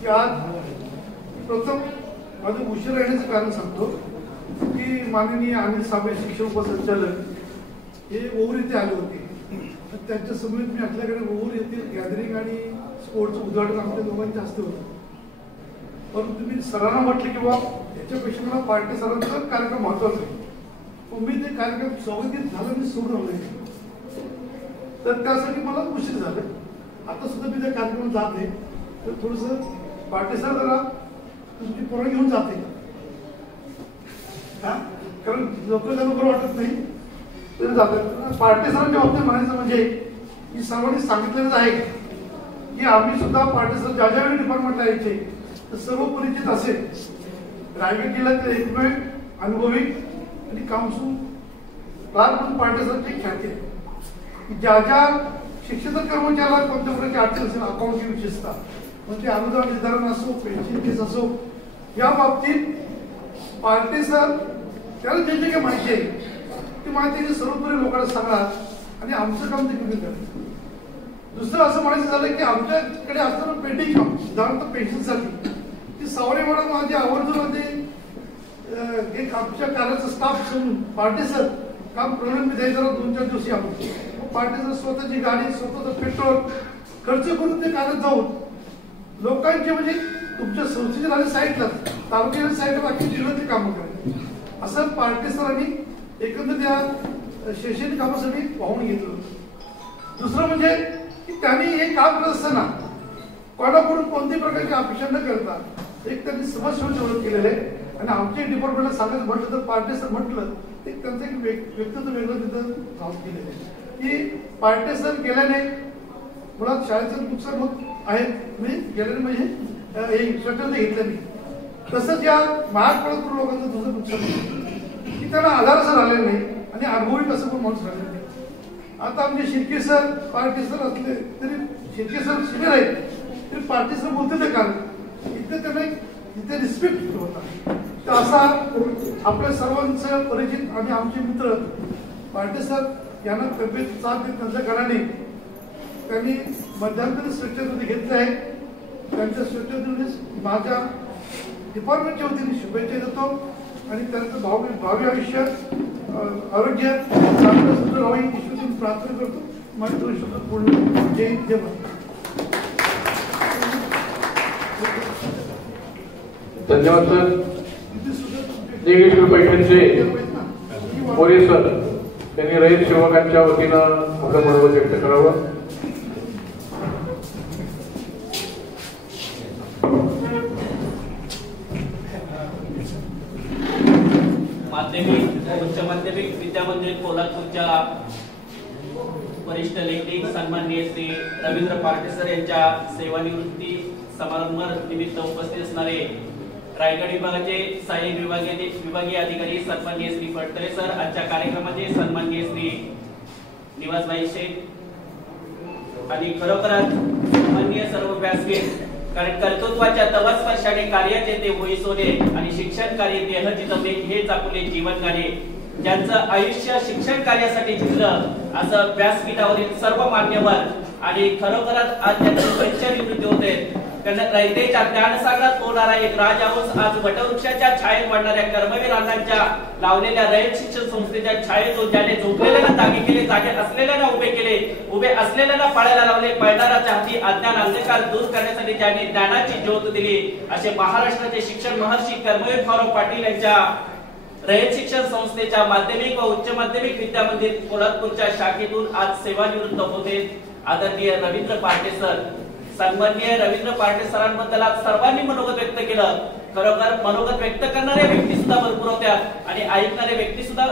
की आज प्रथम माझं उशीर येण्याचं कारण सांगतो की माननीय अनिल साबळे शिक्षण उपसंचालक हे ओव्हर इथे आले होते. त्यांच्या समोर मी आपल्याकडे ओव्हर येथील गॅदरिंग आणि स्पोर्टचं उद्घाटन आपल्या दोघांच्या हस्ते होतं. परंतु मी सरांना म्हटलं की बाबा याच्यापेक्षा मला पार्टी सरांचा कार्यक्रम महत्वाचा आहे. मी ते कार्यक्रम स्वागतीत झालं, मी सोडून तर त्यासाठी मला उशीर झाला. आता सुद्धा मी त्या कार्यक्रमात जाते तर थोडंसं पार्टीसर जरा तुमची पोरं घेऊन जाते, कारण लोक त्यांना बरं वाटत नाही तरी जातात. पार्टीसरांच्या बाबतीत म्हणायचं म्हणजे की सर्वांनी सांगितलेलंच आहे की आम्ही सुद्धा पार्टीसर ज्या ज्यावेळी डिपार्टमेंटला यायचे तर सर्व परिचित असेल. रायगड जिल्ह्यातील एकमेव अनुभवी आणि कामसू फार म्हणून पार्टीसरची ख्याती आहे. ज्या ज्या शिक्षक कर्मचाऱ्याला कोणत्या प्रकारची अडचण असेल, अकाउंटची विशेषतः म्हणजे अनुदान निर्धारण असो, पेन्शन केस असो, या बाबतीत पार्टीसर त्याला जे जे काही माहिती आहे ती माहिती सर्वोपरी लोकांना सांगणार आणि आमचं काम ते कमी करणार. दुसरं असं म्हणायचं झालं की आमच्याकडे असणारं पेंडिंग काम, उदाहरणार्थ पेन्शनसाठी ती सावरे मॅडम माझी आवर्जून एक आमच्या कार्याचा स्टाफ पार्टीसर काम प्रलंबित द्यायचं 2-4 दिवशी आलो. पार्टीसर स्वतःची गाडी, स्वतःचं पेट्रोल खर्च करून ते कार्यात जाऊन लोकांचे म्हणजे तुमच्या संस्थेच्या राहिले साईडला, तालुक्याच्या साईडला बाकी जिल्ह्यातली कामं करायची. असं पार्टीसरांनी एकंदर त्या शैक्षणिक कामासाठी वाहून घेतलं. दुसरं म्हणजे की त्यांनी हे काम करत असताना कोणाकडून कोणत्याही प्रकारची अपेक्षा न करता एक त्यांनी समस्या डेव्हलप केलेलं आहे. आणि आमच्या डिपार्टमेंटला सांगायचं म्हटलं तर पार्टीसर म्हटलं एक त्यांचं एक व्यक्तित्व वेगळं तिथं काम केलेलं आहे की पार्टीसर गेल्याने मुळात शाळेचं नुकसान होत आहे. मी गेल्याने म्हणजे हे शटर घेतलं नाही. तसंच या महाराष्ट्रात लोकांचं तुझं नुकसान होतं की त्यांना आधारसर आलेलं नाही आणि अनुभवी कसं पण माणूस राहिलेलं नाही. आता आमचे शिर्के सर पार्टीसर असले तरी शिर्के सर सिनियर आहेत तरी पार्टीसर बोलते ते कारण इथे त्यांना इथे रिस्पेक्ट होता. तर असा आपल्या सर्वांचं परिचित आणि आमचे मित्र पार्टीसर यांना तब्येत साथ देत त्यांच्या घराने त्यांनी मध्यंतरी स्वच्छतेमध्ये घेतले आहे. त्यांच्या स्वच्छतेमध्ये माझ्या डिपार्टमेंटच्या वतीने शुभेच्छा देतो आणि त्यांचं भावी आयुष्य आरोग्य चांगलं सुद्धा राहावी ईश्वरी प्रार्थना करतो. माझी 2 शब्द पूर्ण. जय हिंद, जय भारत. धन्यवाद सर. जयेश्वर पैठणचे मोरे सर त्यांनी रयत सेवकांच्या वतीनं आपलं मनोगत व्यक्त करावं. माध्यमिक विद्या मंदिर कोल्हापूरच्या वरिष्ठ लेखक सन्माननीय श्री रवींद्र पार्टे सर यांच्या सेवानिवृत्ती समारंभ निमित्त उपस्थित असणारे रायगड विभागाचे सहाय्यक विभागीय अधिकारी सन्माननीय श्री फडतरे सर, आजच्या कार्यक्रमाचे सन्माननीय श्री निवासभाई शेख आणि खरोखरच सन्माननीय सर्व व्यासपीठ, कारण कर्तृत्वाच्या तवस्पर्शाने कार्याचे ते होईसोने आणि शिक्षण कार्य देह जितवणे हेच आपले जीवन कार्य, ज्यांचं आयुष्य शिक्षण कार्यासाठी झिजलं असं व्यासपीठावरील सर्व मान्यवर आणि खरोखरच आज त्यांची पंचनिवृत्ती होते. रयतेच्या ज्ञानसागरात पोहणारा एक राजहंस आज वटवृक्षाच्या छायेत वाढणाऱ्या कर्मवीर अण्णांच्या लावलेल्या रयत शिक्षण संस्थेच्या छायेत ज्याने झोपलेल्यांना जागे केले, जागे असलेल्यांना उभे केले, उभे असलेल्यांना पाळायला लावले, पळणाऱ्याच्या हाती अज्ञान अंधकार दूर करण्यासाठी ज्यांनी ज्ञानाची ज्योत दिली असे महाराष्ट्राचे शिक्षण महर्षी कर्मवीर भाऊराव पाटील यांच्या रयत शिक्षण संस्थेच्या माध्यमिक व उच्च माध्यमिक विद्या मंदिर कोल्हापूरच्या शाखेतून आज सेवानिवृत्त होते आदरणीय रवींद्र पार्टे सर. सन्माननीय रवींद्र पार्टे सरांबद्दल आज सर्वांनी मनोगत व्यक्त केलं. खरोखर मनोगत व्यक्त करणाऱ्या व्यक्ती सुद्धा भरपूर होत्या आणि ऐकणारे व्यक्ती सुद्धा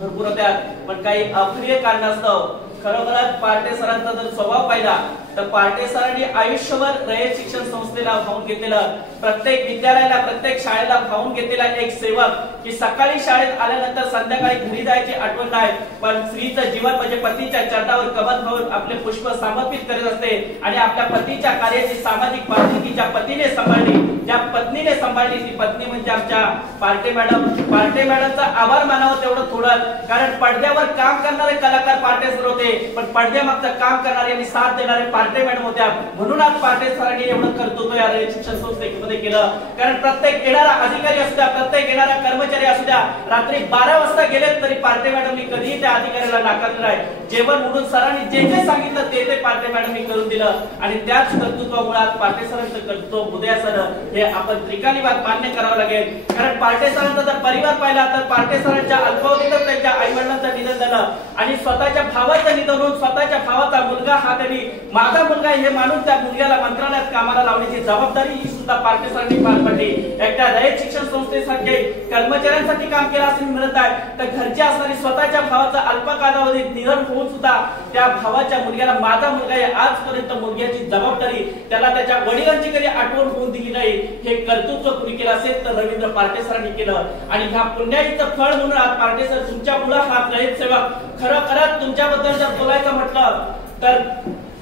भरपूर होत्या, पण काही अप्रिय कारणास्तव खरोखरच पार्टे सरांचा जर स्वभाव पाहिला तर पार्टे सरांनी आयुष्यभर रयत शिक्षण संस्थेला भावून घेतलेलं, प्रत्येक विद्यालयाला प्रत्येक शाळेला भावून घेतलेला एक सेवक की सकाळी शाळेत आल्यानंतर संध्याकाळी घरी जायची आठवण नाही, पण स्त्रीचं जीवन म्हणजे पतीच्या चरणावर कबत घालून आपले पुष्प समर्पित करीत असते आणि आपल्या पतीच्या कार्याची सामाजिक बांधिलकी ज्या पतीने सांभाळली, ज्या पत्नीने सांभाळली ती पत्नी म्हणजे आमच्या पार्टे मॅडम. पार्टे मॅडमचा आभार मानावं तेवढं थोडं, कारण पडद्यावर काम करणारे कलाकार पार्टे सर होते, पण पडद्यामागचं काम करणारे आणि साथ देणारे पार्टे मॅडम होत्या. म्हणून आज पार्टे सरांनी एवढं कर्तृत्व या रयत शिक्षण संस्थेमध्ये केलं. कारण प्रत्येक येणारा अधिकारी असू द्या, प्रत्येक येणारा कर्मचारी असू द्या, रात्री 12 वाजता गेलेत तरी पार्टे मॅडमनी कधीही त्या अधिकाऱ्याला नाकारलं नाही. जेवण उडून सरांनी जे जे सांगितलं ते पार्टे मॅडमनी करून दिलं आणि त्याच कर्तृत्वामुळे आज पार्टे सरांचं कर्तृत्व उदयासनं हे आपण त्रिकालीवाद मान्य करावं लागेल. कारण पार्टे सरांचा जर परिवार पाहिला तर पार्टे सरांच्या अल्पावधीतच त्यांच्या आई वडिलांचं निधन झालं आणि स्वतःच्या भावाचं निधन होऊन स्वतःच्या भावाचा मुलगा हा त्यांनी माझा मुलगा हे मानून त्या मुलग्याला मंत्रालयात कामाला लावण्याची जबाबदारी ही सुद्धा पार्टे सरांनी पार पाडली. एकट्या रयत शिक्षण संस्थेसारखे कर्मचाऱ्यांसाठी काम केलं असं म्हणत आहे तर घरची असणारी स्वतःच्या भावाचा अल्प कालावधीत निधन होऊन सुद्धा त्या भावाच्या मुलग्याला माझा मुलगा आहे आजपर्यंत मुलग्याची जबाबदारी त्याला त्याच्या वडिलांची कधी आठवण होऊन दिली नाही. हे कर्तृत्व कुणी केलं असेल तर रवींद्र पार्टे सरांनी केलं आणि ह्या पुण्याईचं फळ म्हणून आज पार्टे सर तुमच्या मुलं हा रयत सेवक खरोखरच तुमच्याबद्दल जर बोलायचं म्हटलं तर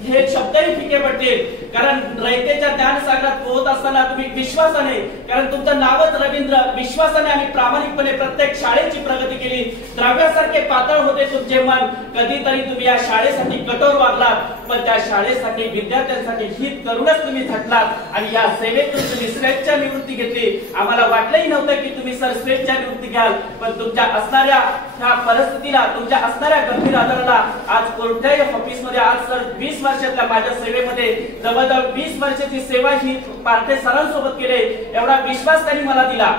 हे शब्दही फिके पडतील. कारण रयतेच्या ज्ञानसागरात पोहत असताना तुम्ही विश्वासाने, कारण तुमचं नावच रवींद्र, विश्वासाने आणि प्रामाणिकपणे प्रत्येक शाळेची प्रगती केली. द्रव्यासारखे पातळ होते तुमचे मन, कधीतरी तुम्ही या शाळेसाठी कठोर वागलात, पण त्या शाळेसाठी विद्यार्थ्यांसाठी हित करूनच तुम्ही झटलात आणि या सेवेतून तुम्ही स्वेच्छा निवृत्ती घेतली. आम्हाला वाटलंही नव्हतं की तुम्ही सर स्वेच्छा निवृत्ती घ्याल, पण तुमच्या असणाऱ्या ह्या परिस्थितीला, तुमच्या असणाऱ्या गंभीर आजाराला आज कोणत्याही ऑफिसमध्ये आज सर 20 वर्षातल्या माझ्या सेवेमध्ये जवळजवळ 20 वर्षाची सेवा ही पार्टे सरांसोबत केली. एवढा विश्वास त्यांनी मला दिला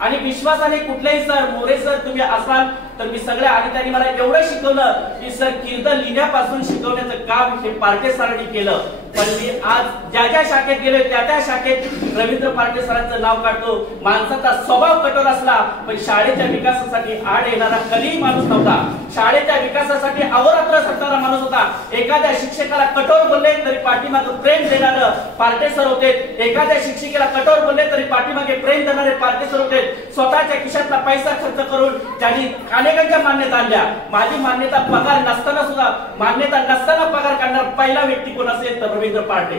आणि विश्वासाने कुठलेही सर, मोरे सर तुम्ही असाल तर मी सगळ्या आणि त्यांनी मला एवढं शिकवलं की सर कीर्तन लिहिण्यापासून शिकवण्याचं काम हे पार्टे सरांनी केलं. पण मी आज ज्या ज्या शाखेत गेलोय त्या त्या शाखेत रवींद्र पार्टे सरांचं नाव काढतो. माणसाचा स्वभाव कठोर असला पण शाळेच्या विकासासाठी आड येणारा कधीही माणूस नव्हता. शाळेच्या विकासासाठी अहोरात्र झटणारा माणूस होता. एखाद्या शिक्षकाला कठोर बोलले तरी पाठीमागे प्रेम देणारं पार्टे सर होते. एखाद्या शिक्षिकेला कठोर बोलले तरी पाठीमागे प्रेम देणारे पार्टे सर होते. स्वतःच्या खिशातला पैसा खर्च करून ज्यांनी अनेकांच्या मान्यता आणल्या. माझी मान्यता पगार नसताना सुद्धा, मान्यता नसताना पगार काढणारा पहिला व्यक्ती कोण असेल तर रवींद्र पार्टे.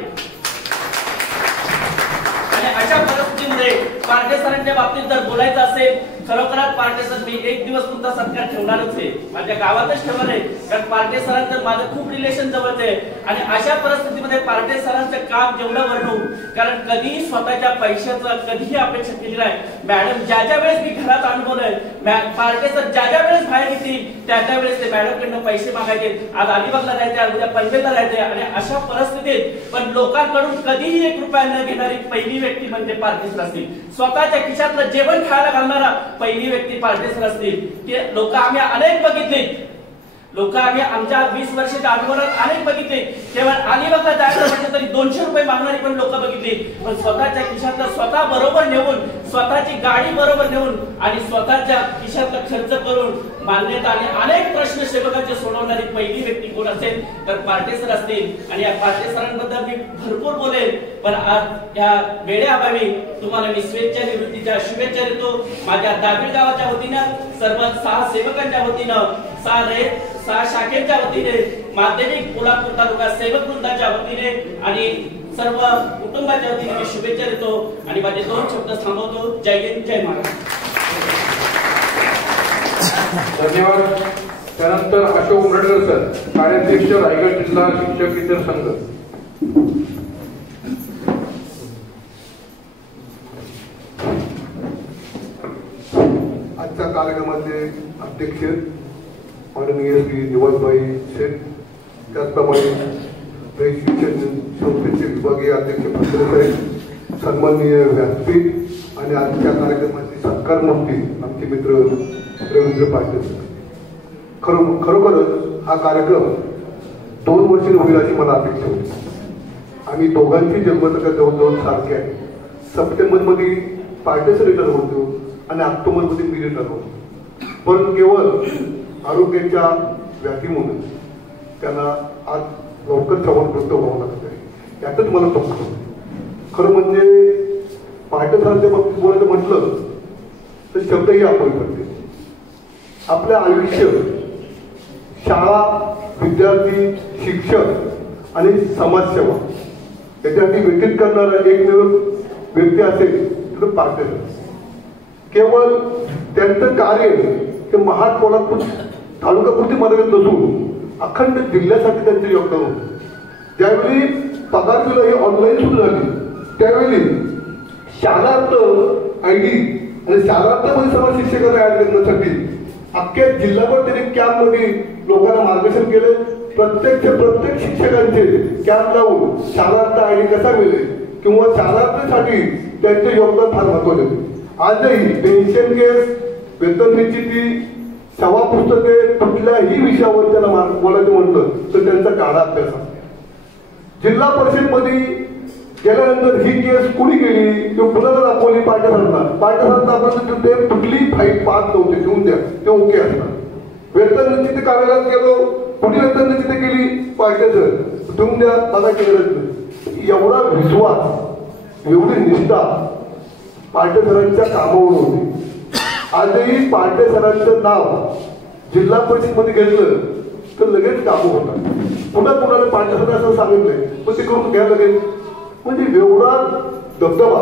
आणि अशा परिस्थितीमध्ये पार्टे सरांच्या बाबतीत जर बोलायचं असेल खरोखरच पार्टे सर मी एक दिवस तुमचा सत्कार ठेवणारच आहे, माझ्या गावातच ठेवणार आहे. कारण पार्टे सरांचं माझं खूप रिलेशन जवळच आहे आणि अशा परिस्थितीमध्ये पार्टे सरांचं काम जेवढं वर्णू, कारण कधीही स्वतःच्या पैशाचं कधीही अपेक्षा केली नाही. मॅडम ज्या ज्या वेळेस मी घरात अनुभवलंय, पार्टे सर ज्या ज्या वेळेस बाहेर येतील त्या त्या वेळेस ते मॅडमकडनं पैसे मागायचे. आज अलिबागला राहायचे, उद्या पनवेलला राहायचे आणि अशा परिस्थितीत पण लोकांकडून कधीही 1 रुपया न घेणारी पहिली व्यक्ती म्हणजे पार्टे सर असतील. स्वतःच्या खिशातलं जेवण खायला घालणारा पहिली व्यक्ती पार्टे सर असतील. ते लोक आम्ही अनेक बघितले लोक आम्ही आमच्या 20 वर्षाच्या अनुभवात अनेक बघितले, केवळ अलिबागला जायचं म्हटलं तरी 200 रुपये मागणारी पण लोक बघितली, पण स्वतःच्या खिशातलं स्वतः बरोबर नेऊन, स्वतःची गाडी बरोबर नेऊन आणि स्वतःच्या खिशातला खर्च करून मान्यता आणि अनेक प्रश्न सेवकांचे सोडवणारी पहिली व्यक्ती कोण असेल तर पार्टे सर असतील. आणि या पार्टे सरांबद्दल मी भरपूर बोलेन, पण आज या वेळेअभावी तुम्हाला मी स्वेच्छानिवृत्तीच्या शुभेच्छा देतो. माझ्या दाबिड गावाच्या वतीनं, सर्व 6 सेवकांच्या वतीनं, 6 शाखेच्या वतीने, माध्यमिक पोलादपूर तालुका सेवक वृंदाच्या वतीने आणि सर्व कुटुंबाच्या वतीने मी शुभेच्छा देतो आणि माझे 2 शब्द थांबवतो. जय हिंद, जय महाराष्ट्र. धन्यवाद. त्यानंतर अशोक उमरडकर सर, कार्याध्यक्ष रायगड जिल्हा शिक्षक इतर संघ. आजच्या कार्यक्रमाचे अध्यक्ष माननीय श्री निवासभाई शेठ, त्याचप्रमाणे शिक्षण संस्थेचे विभागीय अध्यक्ष फडतरे साहेब, सन्माननीय व्यासपीठ आणि आजच्या कार्यक्रमाची सत्कार मूर्ती आमचे मित्र रवींद्र पाटील. खरोखरच हा कार्यक्रम 2 वर्षे होईल अशी मला अपेक्षा होती. आम्ही दोघांची जन्मतारीख जवळजवळ सारखी आहे. सप्टेंबरमध्ये पार्टेचं रिटर्न होतो आणि ऑक्टोबरमध्ये मी रिटर्न होतो, पण केवळ आरोग्याच्या व्याधीमुळे त्यांना आज लवकर श्रवणग्रस्त व्हावं लागत आहे. यातच मला दुःख होतं. खरं म्हणजे पार्टेसरांच्या बाबतीत बोलायचं म्हटलं तर शब्दही आपण करते. आपलं आयुष्य शाळा, विद्यार्थी, शिक्षक आणि समाजसेवा याच्यासाठी व्यतीत करणारा एकमेव व्यक्ती असेल तर पार्टेसर. केवळ त्यांचं कार्य ते महाड कोल्हापूर तालुकापुरती मर्यादित नसून अखंड जिल्ह्यासाठी त्यांचं योगदान होतं. ज्यावेळी पगार बिलं ही ऑनलाईन सुरू झाली त्यावेळी शालार्थ ID आणि शालार्थमध्ये सर्व शिक्षकांना ऍड करण्यासाठी अख्ख्या जिल्हाभर त्यांनी कॅम्पमध्ये लोकांना मार्गदर्शन केले. प्रत्येक शिक्षकांचे कॅम्प लावून शालार्थ ID कसा मिळेल किंवा शालार्थीसाठी त्यांचे योगदान फार महत्वाचे होते. आजही पेन्शन केस, वेतन निश्चिती, सभा पुस्तके, कुठल्याही विषयावर त्यांना बोलायचं म्हटलं तर त्यांचा गाढा अभ्यास असतो. जिल्हा परिषदमध्ये गेल्यानंतर ही केस कुणी केली किंवा कुणाला दाखवली पार्टेसरांना आपण ते कुठली फाईट पास नव्हते, घेऊन द्या, ते ओके असतात. वेतन निश्चिती कार्यालयात गेलो, कुणी वेतन निश्चिती केली पार्टेसर, घेऊन द्या, मला केलं नाही. एवढा विश्वास, एवढी निष्ठा पार्टेसरांच्या कामावर होती. आजही पार्टेसरांचं नाव जिल्हा परिषदमध्ये घेतलं तर लगेच कामं होतात. पुन्हा कुणाला पार्टेसर असं सांगितलंय पण ते करून घ्या लगेच. म्हणजे एवढा दबदबा,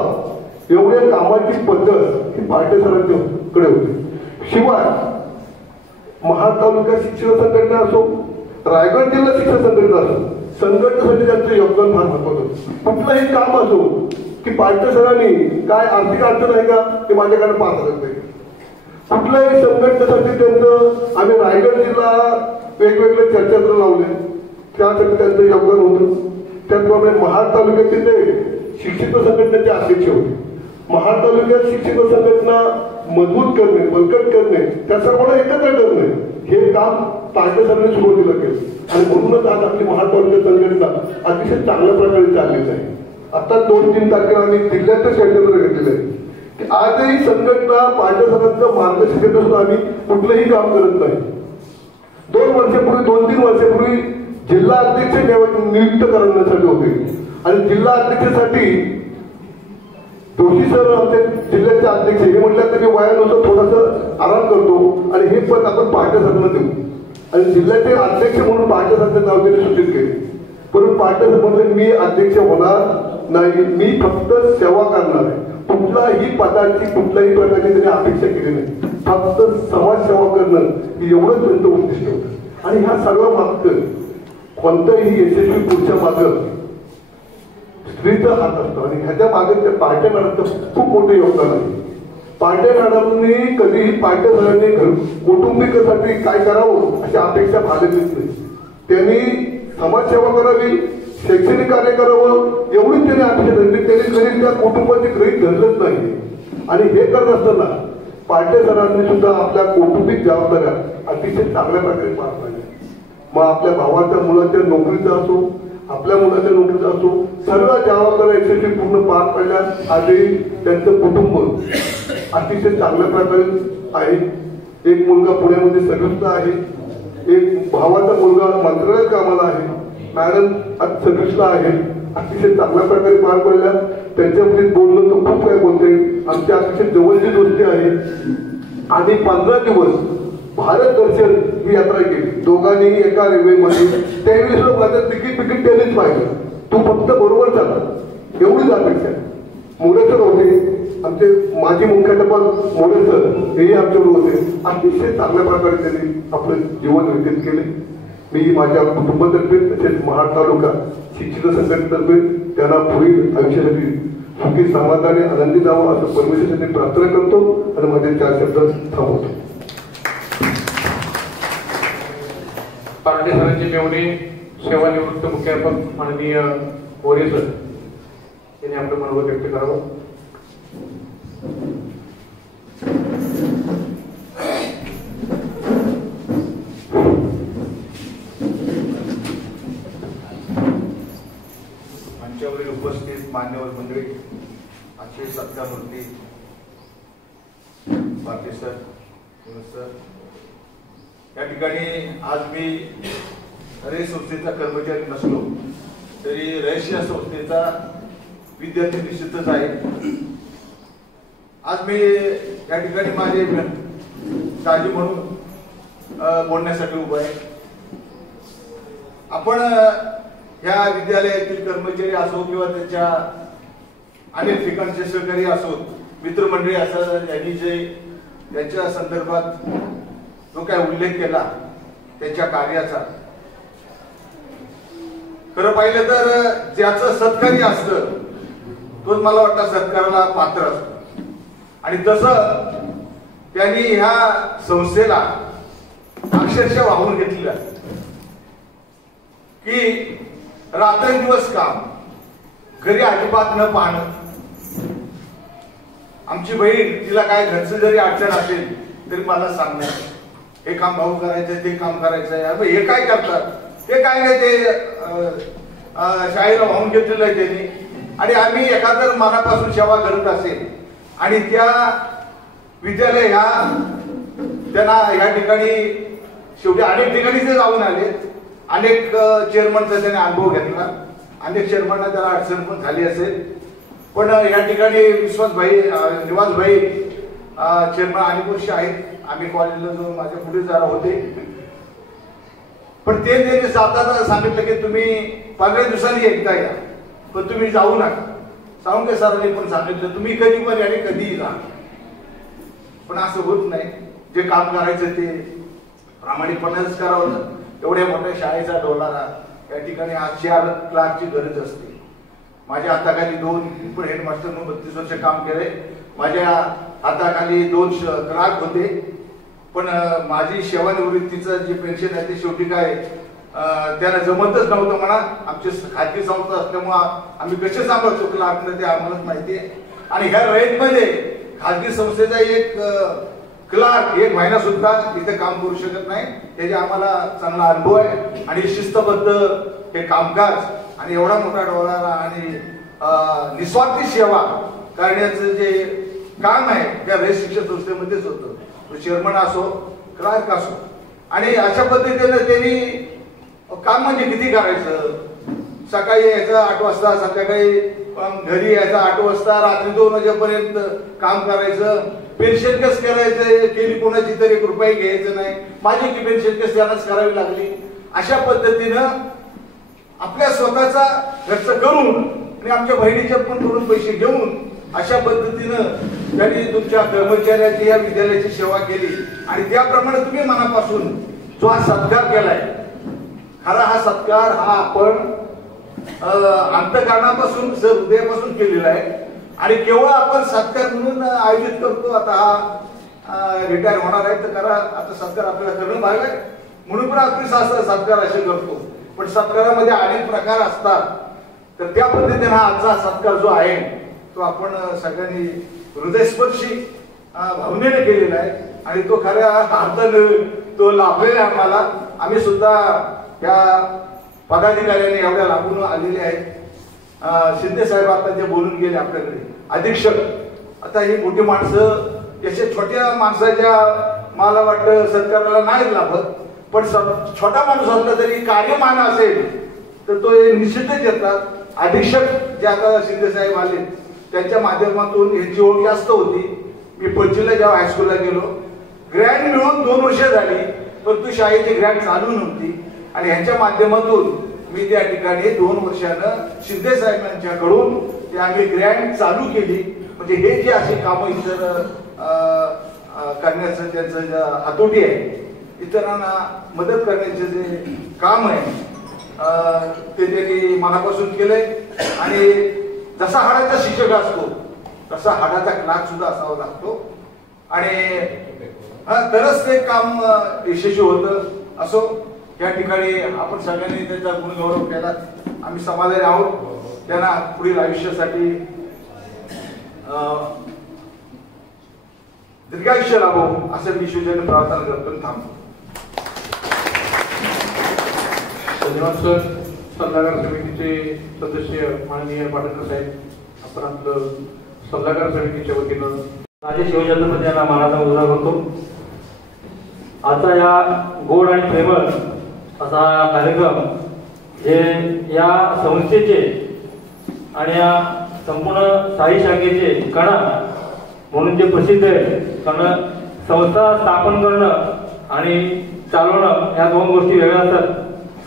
एवढ्या कामाची पद्धत ही पार्टेसरांच्याकडे होती. शिवाय महाड तालुका शिक्षण संघटना असो, रायगड जिल्हा शिक्षण संघटना असो, संघटनेसाठी त्यांचं योगदान फार महत्वाचं होतं. कुठलंही काम असो की पार्टेसरांनी काय आर्थिक अडचण आहे का ते माझ्याकडे पाहत नाही. कुठल्याही संघटनेसाठी त्यांचं आम्ही रायगड जिल्हा वेगवेगळे चर्चासत्र लावले, त्यासाठी त्यांचं योगदान होतं. त्याचप्रमाणे महाड तालुक्यातील ते शिक्षक संघटनेचे अध्यक्ष होते. महाड तालुक्यात शिक्षक संघटना मजबूत करणे, बळकट करणे, त्या सर्वांना एकत्र करणे हे काम पार्टेसरांनी सुरुवातीला केलं आणि म्हणूनच आज आपली महाड तालुक्यात संघटना अतिशय चांगल्या प्रकारे चाललेली आहे. आता 2-3 तारखेला आम्ही जिल्ह्याचं चर्चासत्र घेतलेलं आहे की आजही संघटना पार्टेसरांचं मार्गदर्शन घेत असून आम्ही कुठलंही काम करत नाही. 2 वर्षापूर्वी, 2-3 वर्षापूर्वी जिल्हा अध्यक्ष नियुक्त करण्यासाठी होते आणि जिल्हा अध्यक्षासाठी जोशी सर आमचे जिल्ह्याचे अध्यक्ष हे म्हटलं तर मी वयानुसार थोडंसं आराम करतो आणि हे पद आपण पार्टेसरांना देऊ आणि जिल्ह्याचे अध्यक्ष म्हणून पार्टेसरांचं नाव त्यांनी सूचित केले. परंतु पार्टेसर म्हणले मी अध्यक्ष होणार नाही, मी फक्त सेवा करणार आहे. कुठल्याही पदाची, कुठल्याही प्रकारची त्यांनी अपेक्षा केली नाही. फक्त समाजसेवा करणं हे एवढंच त्यांचं उद्दिष्ट होतं. आणि ह्या सर्व मागचं कोणत्याही यशस्वी पुढच्या मागं स्त्रीचा हात असतो आणि ह्याच्या मागे त्या पार्ट्या मॅडमचं खूप मोठं योगदान आहे. पार्ट्या मॅडमनी कधीही पार्टेसरांनी कौटुंबिकासाठी काय करावं अशी अपेक्षा भागतलीच नाही. त्यांनी समाजसेवा करावी, शैक्षणिक कार्य करावं एवढीच त्यांनी अपेक्षा धरली. त्यांनी कधी त्या कुटुंबाची गृहीत धरलंच नाही. आणि हे करत असताना पार्टे सरांनी सुद्धा आपल्या कौटुंबिक जबाबदाऱ्या अतिशय चांगल्या प्रकारे पार पाडल्या. मग आपल्या भावाच्या मुलाच्या नोकरीचा असो, आपल्या मुलाच्या नोकरीचा असो, सर्व जबाबदाऱ्या यशस्वी पूर्ण पार पडल्या. आजही त्यांचं कुटुंब अतिशय चांगल्या प्रकारे आहे. एक मुलगा पुण्यामध्ये सर्व्हिसला आहे, एक भावाचा मुलगा मंत्रालयात कामाला आहे, मॅडम आज सर्व्हिसला आहे. अतिशय चांगल्या प्रकारे पार पडल्या. त्यांच्यामध्ये बोलणं तर खूप काय बोलते. आमची अतिशय जवळची गोष्टी आहे. आणि 15 दिवस भारत दर्शन ही यात्रा केली दोघांनी एका रेल्वेमध्ये. त्यावेळेस माझं तिकीट त्यांनीच पाहिलं. तू फक्त बरोबर चालला एवढीच अपेक्षा. मोरेसर होते आमचे माजी मुख्याध्यापक, मोरेसर हेही आमच्याबरोबर होते. अतिशय चांगल्या प्रकारे त्यांनी आपलं जीवन व्यतीत केले. मी माझ्या कुटुंबातर्फे तसेच महाड तालुका शिक्षित संघटनेतर्फे त्यांना पुढील आयुष्यासाठी सुखी समाधानी आनंदी जावं असं परमेश्वरासाठी प्रार्थना करतो आणि माझे 4 शब्द थांबवतो. पार्टे सरांचे मेवणे सेवानिवृत्त मुख्याध्यापक माननीय मोरे सर यांनी आपलं मनोगत व्यक्त करावं. मंचावरील उपस्थित मान्यवर मंडळी, आजचे सत्कारमूर्ती पाटील सर, या ठिकाणी आज मी रयत संस्थेचा कर्मचारी नसलो तरी रयत या संस्थेचा विद्यार्थी निश्चितच आहे. आज मी या ठिकाणी माझे काळजी म्हणून बोलण्यासाठी उभा आहे. आपण ह्या विद्यालयातील कर्मचारी असो किंवा त्याच्या अनेक ठिकाणचे सहकारी असो, मित्रमंडळी असं, यांनी जे त्यांच्या संदर्भात जो काय उल्लेख केला त्यांच्या कार्याचा, खरं पाहिलं तर ज्याचं सत्कारी असतं तोच मला वाटतं सत्काराला पात्र असतो. आणि तसं त्यांनी ह्या संस्थेला अक्षरशः वाहून घेतलेलं की रात्रंदिवस काम, घरी अजिबात न पाहणं. आमची बहीण, तिला काय घरचं जरी अडचण असेल तरी मला सांगणार, हे काम भाऊ करायचंय, ते काम करायचंय. हे काय करतात, ते काय नाही, ते शाळेला वाहून घेतलेलं आहे त्यांनी. आणि आम्ही एखादं मनापासून सेवा करत असेल आणि त्या विद्यालय ह्या त्यांना ह्या ठिकाणी शेवटी अनेक ठिकाणी ते जाऊन आले. अनेक चेअरमनचा त्याने अनुभव घेतला, अनेक चेअरमनना त्याला अडचण पण झाली असेल. पण या ठिकाणी विश्वासभाई, निवासभाई चेअरमन अनेक वर्ष आहेत. आम्ही कॉलेजला जो माझ्या पुढे जरा होते, पण ते त्यांनी जाताना सांगितलं की तुम्ही 15 दिवसांनी एकदा या, पण तुम्ही जाऊ नका. सावंगे सरांनी पण सांगितलं तुम्ही कधी पण आणि कधीही जा. पण असं होत नाही. जे काम करायचं ते प्रामाणिकपणेच करावं. एवढ्या मोठ्या शाळेचा डोलारा, या ठिकाणी आज 4 क्लार्कची गरज असते. माझ्या हाताखाली 2 हेडमास्टर म्हणून 32 वर्ष काम केले. माझ्या हाताखाली 2 क्लार्क होते. पण माझी सेवानिवृत्तीचं जे पेन्शन आहे ते शेवटी काय त्याला जमतच नव्हतं म्हणा. आमची खाजगी संस्था असल्यामुळं आम्ही कसे सांभाळतो क्लार्कने ते आम्हालाच माहिती आहे. आणि ह्या रयतमध्ये खाजगी संस्थेचा एक क्लार्क 1 महिना सुद्धा इथे काम करू शकत नाही. त्याचे आम्हाला चांगला अनुभव आहे. आणि शिस्तबद्ध हे कामकाज आणि एवढा मोठा डोलारा आणि निस्वार्थी सेवा करण्याचं जे काम आहे त्या रयत शिक्षण संस्थेमध्येच होतं. चेअरमन असो, क्लार्क असो. आणि अशा पद्धतीने त्यांनी काम म्हणजे किती करायचं. सकाळी यायचं 8 वाजता, संध्याकाळी घरी यायचं 8 वाजता, रात्री 2 वाजेपर्यंत काम करायचं. पेन्शन कस करायचं केली कोणाची तरी ₹1 घ्यायचं नाही. माझी की पेन्शन कस त्यांनाच करावी लागली. अशा पद्धतीनं आपल्या स्वतःचा खर्च करून आणि आमच्या बहिणीच्या पण करून पैसे घेऊन अशा पद्धतीनं त्यांनी तुमच्या कर्मचाऱ्याची या विद्यालयाची सेवा केली. आणि त्याप्रमाणे तुम्ही मनापासून जो हा सत्कार केलाय, खरा हा सत्कार हा आपण अंतःकरणापासून हृदयापासून केलेला आहे. आणि केवळ आपण सत्कार म्हणून आयोजित करतो. आता हा रिटायर होणार आहे तर करा, आता सत्कार आपल्याला करणं भाग आहे म्हणून पण आपली सत्कार असे करतो. पण सत्कारामध्ये अनेक प्रकार असतात. तर त्या पद्धतीने हा आजचा सत्कार जो आहे तो आपण सगळ्यांनी हृदयस्पर्शी भावनेने केलेला आहे आणि तो खऱ्या अर्थानं तो लाभलेला आहे आम्हाला. आम्ही सुद्धा या पदाधिकाऱ्यांनी एवढ्या लाभून आलेले आहेत. शिंदे साहेब आता जे बोलून गेले आपल्याकडे अधीक्षक, आता ही मोठी माणसं याच्या छोट्या माणसाच्या मला वाटतं सत्काराला नाही लाभत, पण छोटा माणूस असला तरी कार्यमान असेल तर तो निश्चितच येतात. अधीक्षक जे आता शिंदे साहेब आले त्यांच्या माध्यमातून यांची ओळख जास्त होती. मी पणजीला जेव्हा हायस्कूलला गेलो, ग्रँड मिळून 2 वर्ष झाली, परंतु शाळेची ग्रँड चालू नव्हती आणि ह्यांच्या माध्यमातून मी त्या ठिकाणी 2 वर्षानं शिंदे साहेबांच्याकडून ते आम्ही ग्रँड चालू केली. म्हणजे हे जे अशी कामं इतर करण्याचं त्यांचं जे हातोटी आहे, इतरांना मदत करण्याचे जे काम आहे ते त्यांनी मनापासून केलंय. आणि जसा हाडाचा शिक्षक असतो तसा हाडाचा क्लास सुद्धा असावा लागतो आणि तरच ते काम यशस्वी होतं. असो, या ठिकाणी आपण सगळ्यांनी त्यांचा गुणगौरव केला. आम्ही समाधानी आहोत. त्यांना पुढील आयुष्यासाठी दीर्घायुष्य लाभो असं मी शिवजन प्रार्थना करतो. थांबतो. धन्यवाद सर. सल्लागार समितीचे सदस्य माननीय पाटणकर साहेब, आपण आपलं सल्लागार समितीच्या वतीनं माझे शिवछत्रपती यांना मानाचा मुजरा करतो. आजचा या गोड आणि प्रेमळ असा हा कार्यक्रम जे या संस्थेचे आणि या संपूर्ण साई शाखेचे कणा म्हणून जे प्रसिद्ध आहे. कारण संस्था स्थापन करणं आणि चालवणं ह्या 2 गोष्टी वेगळ्या असतात.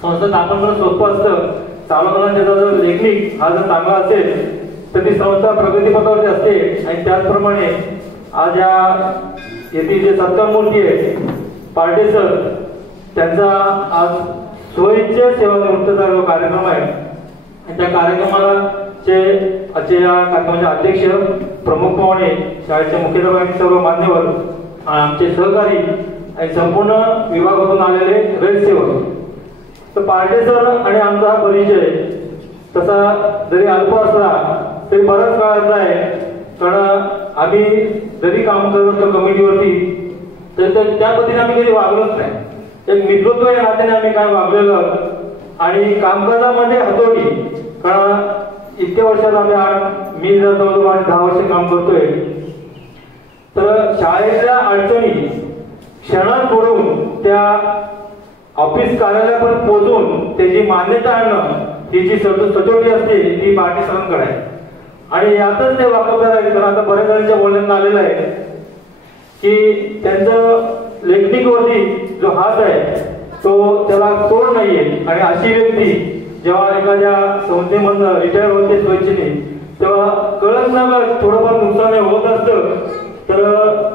संस्था स्थापन करणं सोपं असतं, चालवणं त्याचा जर टेक्निक हा जर चांगला असेल तर ती संस्था प्रगतीपथावरती असते. आणि त्याचप्रमाणे आज या येथील जे सत्कार मूर्ती आहे पार्टे सर, त्यांचा आज स्वइच्छे सेवानिवृत्तीचा जो कार्यक्रम आहे आणि त्या कार्यक्रमाला आजचे या कार्यक्रमाचे अध्यक्ष, प्रमुख पाहुणे, शाळेचे मुख्याध्यापक आणि सर्व मान्यवर, आमचे सहकारी आणि संपूर्ण विभागातून आलेले गैरसेवक. तर पार्टे सर आणि आमचा हा परिचय तसा जरी अल्प असला तरी बराच काळाचा आहे. कारण आम्ही जरी काम करत असतो कमिटीवरती तर त्या पद्धतीने आम्ही कधी वागलोच नाही. एक मित्रत्व या नात्याने आम्ही काय वागलेलं आणि कामकाजामध्ये हातोटी. कारण इतक्या वर्षात मी जर जवळजवळ 10 वर्ष काम करतोय तर शाळेच्या अडचणी क्षणात सोडवून त्या ऑफिस कार्यालयापर्यंत पोहोचून त्याची मान्यता आणणं ही जी सचोटी असते ती पार्टी सरांकडे आहे. आणि यातच ते वाकबगार आहे. कारण आता बऱ्याच जणांच्या बोलण्यात आलेलं आहे की त्यांचं लेखनिकवरती जो हात आहे तो त्याला तोड नाहीये. आणि अशी व्यक्ती जेव्हा एखाद्या संस्थेमधून रिटायर होते स्वइच्छेने तेव्हा कळत न कळत थोडंफार नुकसान होत असतं. तर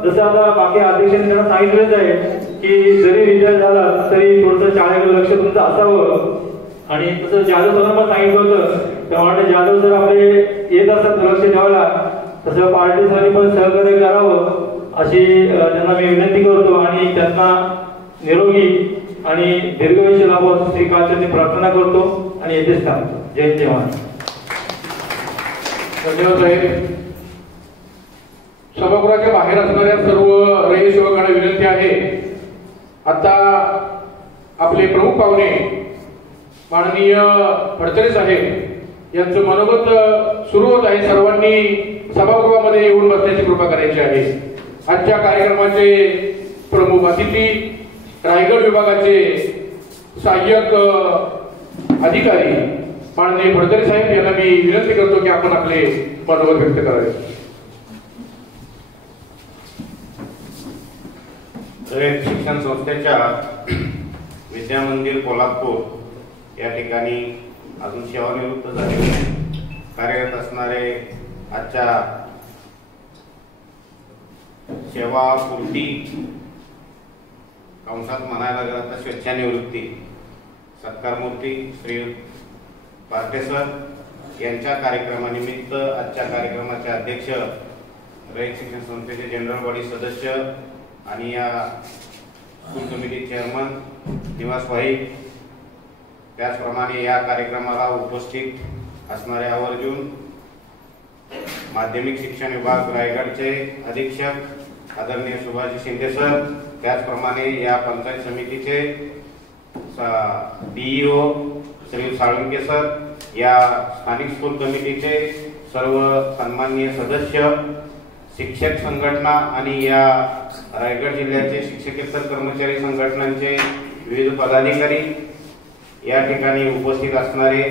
जसं आता बाकी अध्यक्षांनी त्यांना सांगितलेच आहे की जरी रिटायर झाला तरी थोडंसं शाळेकडे लक्ष तुमचं असावं. आणि तसं जाधव सरांना पण सांगितलं होतं तेव्हा जाधव सर आपले येत असतात लक्ष द्यायला, तसं पार्टी सरांनी पण सहकार्य करावं अशी त्यांना मी विनंती करतो. आणि त्यांना निरोगी आणि दीर्घायुष्य लाभो असं श्रीकांतची प्रार्थना करतो आणि येथेच थांबतो. जय जवान. धन्यवाद साहेब. सभागृहाच्या बाहेर असणाऱ्या सर्व रयत सेवकांना विनंती आहे, आता आपले प्रमुख पाहुणे माननीय फडतरे साहेब यांचं मनोगत सुरू होत आहे. सर्वांनी सभागृहामध्ये येऊन बसण्याची कृपा करायची आहे. आजच्या कार्यक्रमाचे प्रमुख अतिथी रायगड विभागाचे सहाय्यक अधिकारी माननीय फडतरे साहेब यांना मी विनंती करतो की आपण आपले मनोगत व्यक्त करावे. शिक्षण संस्थेच्या विद्यामंदिर कोल्हापूर या ठिकाणी अजून सेवानिवृत्त झालेले कार्यरत असणारे आजच्या सेवापूर्ती कंसात म्हणायला लागेल आता स्वेच्छानिवृत्ती सत्कारमूर्ती श्री पार्टे सर यांच्या कार्यक्रमानिमित्त आजच्या कार्यक्रमाचे अध्यक्ष, रयत शिक्षण संस्थेचे जनरल बॉडी सदस्य आणि या स्कूल कमिटी चेअरमन निवास भाई, त्याचप्रमाणे या कार्यक्रमाला उपस्थित असणारे आवर्जून माध्यमिक शिक्षण विभाग रायगडचे अधीक्षक आदरणीय सुभाषजी शिंदे सर, त्याचप्रमाणे या पंचायत समितीचे DEO श्री साळुंके सर, या स्थानिक स्कूल कमिटीचे सर्व सन्माननीय सदस्य, शिक्षक संघटना आणि या रायगड जिल्ह्याचे शिक्षकेतर कर्मचारी संघटनांचे विविध पदाधिकारी, या ठिकाणी उपस्थित असणारे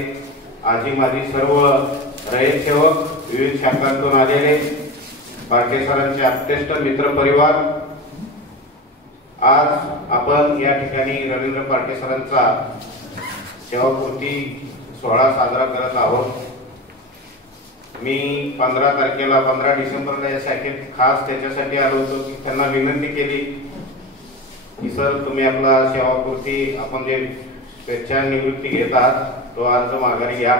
आजी माजी सर्व रयत सेवक, विविध शाखांतून आलेले पार्टे सरांचे आप्तेष्ट मित्र परिवार, आज आपण या ठिकाणी रवींद्र पार्टे सरांचा सेवापूर्ती सोहळा साजरा करत आहोत. मी 15 डिसेंबरला या शाखेत खास त्याच्यासाठी आलो होतो की त्यांना विनंती केली की सर तुम्ही आपला सेवापूर्ती आपण जे स्वेच्छा निवृत्ती घेत आहात तो अर्ज माघारी घ्या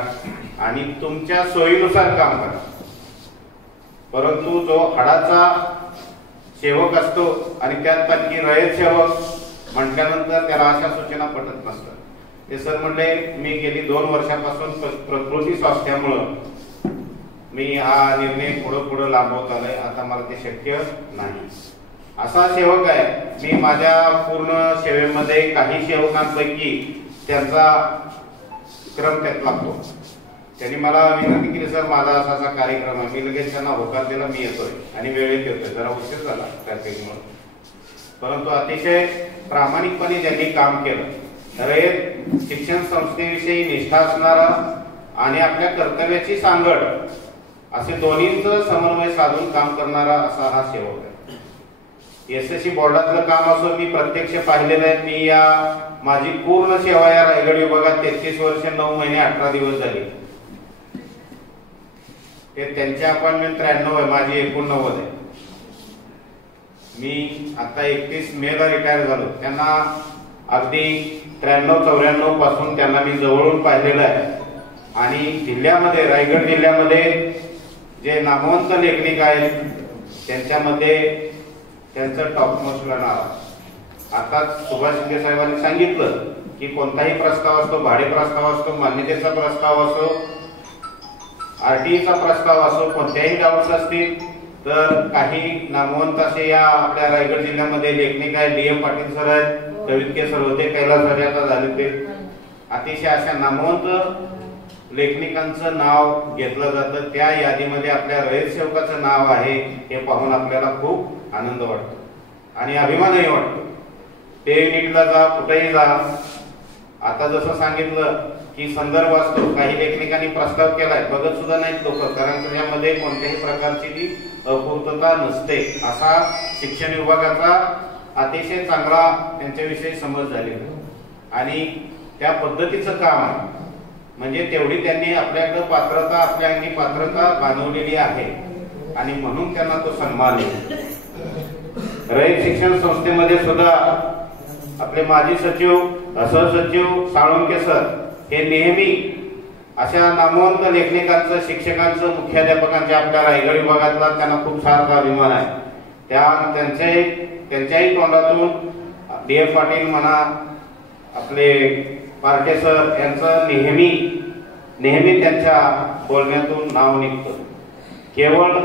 आणि तुमच्या सोयीनुसार काम करा. परंतु जो हाडाचा सेवक असतो आणि त्यात आणखी रयत सेवक म्हटल्यानंतर त्याला अशा सूचना पटत नसतात. ते सर म्हणले मी गेली 2 वर्षापासून प्रकृती स्वास्थ्यामुळं मी हा निर्णय पुढे लांबवत आलोय, आता मला ते शक्य नाही. असा सेवक आहे. मी माझ्या पूर्ण सेवेमध्ये काही सेवकांपैकी त्यांचा क्रम त्यात लागतो. त्यांनी मला विनंती केली सर माझा असा कार्यक्रम आहे, मी लगेच त्यांना होकार दिला, मी येतोय आणि वेळेत येतोय. जरा उशीर झाला ट्रॅफिकमुळे, परंतु अतिशय प्रामाणिकपणे ज्यांनी काम केलं, रयत शिक्षण संस्थेविषयी निष्ठा असणारा आणि आपल्या कर्तव्याची सांगड असे दोन्हींचं समन्वय साधून काम करणारा असा हा सेवक आहे. SSC बोर्डातलं काम असो मी प्रत्यक्ष पाहिलेलं आहे. मी या माझी पूर्ण सेवा या रायगड विभागात 33 वर्ष 9 महिने 18 दिवस झाली. ते त्यांची अपॉइंटमेंट 93 आहे, माझी 89 आहे. मी आता 31 मेला रिटायर झालो. त्यांना अगदी 93-94 पासून त्यांना मी जवळून पाहिलेलं आहे. आणि जिल्ह्यामध्ये रायगड जिल्ह्यामध्ये जे नामवंत लेखनिक आहेत त्यांच्यामध्ये त्यांचं टॉपमोस्टला नाव. आता सुभाष शिंदे साहेबांनी सांगितलं की कोणताही प्रस्ताव असतो, भाडे प्रस्ताव असतो, मान्यतेचा प्रस्ताव असो, RTEचा प्रस्ताव असो, कोणत्याही डाऊट्स असतील तर काही नामवंत असे या आपल्या रायगड जिल्ह्यामध्ये लेखनिक आहेत. DM पाटील सर आहेत, कवितके सर होते, कैलास राजे आता झाले. ते अतिशय अशा नामवंत लेखनिकांचं नाव घेतलं जातं. त्या यादीमध्ये आपल्या रयत सेवकाचं नाव आहे हे पाहून आपल्याला खूप आनंद वाटतो आणि अभिमानही वाटतो. ते युनिटला जा, कुठेही जा. आता जसं सांगितलं की संदर्भ असतो, काही लेखनिकांनी प्रस्ताव केलाय, बघत सुद्धा नाहीत लोक, कारण त्याच्यामध्ये कोणत्याही प्रकारची ती अपूर्तता नसते. असा शिक्षण विभागाचा अतिशय चांगला त्यांच्याविषयी समज झालेला आणि त्या पद्धतीचं काम आहे. म्हणजे तेवढी त्यांनी आपल्याकडे पात्रता, आपल्या अंगी पात्रता बांधवलेली आहे आणि म्हणून त्यांना तो सन्मान आहे. रयत शिक्षण संस्थेमध्ये सुद्धा आपले माजी सचिव, सहसचिव साळुंके सर हे नेहमी अशा नामवंत लेखनिकांचं, शिक्षकांचं, मुख्याध्यापकांच्या आपल्या रायगड विभागातला त्यांना खूप सारखा अभिमान आहे. त्यांच्याही तोंडातून DF पाटील म्हणा, आपले पार्टे सर यांचं नेहमी त्यांच्या बोलण्यातून नाव निघतं. केवळ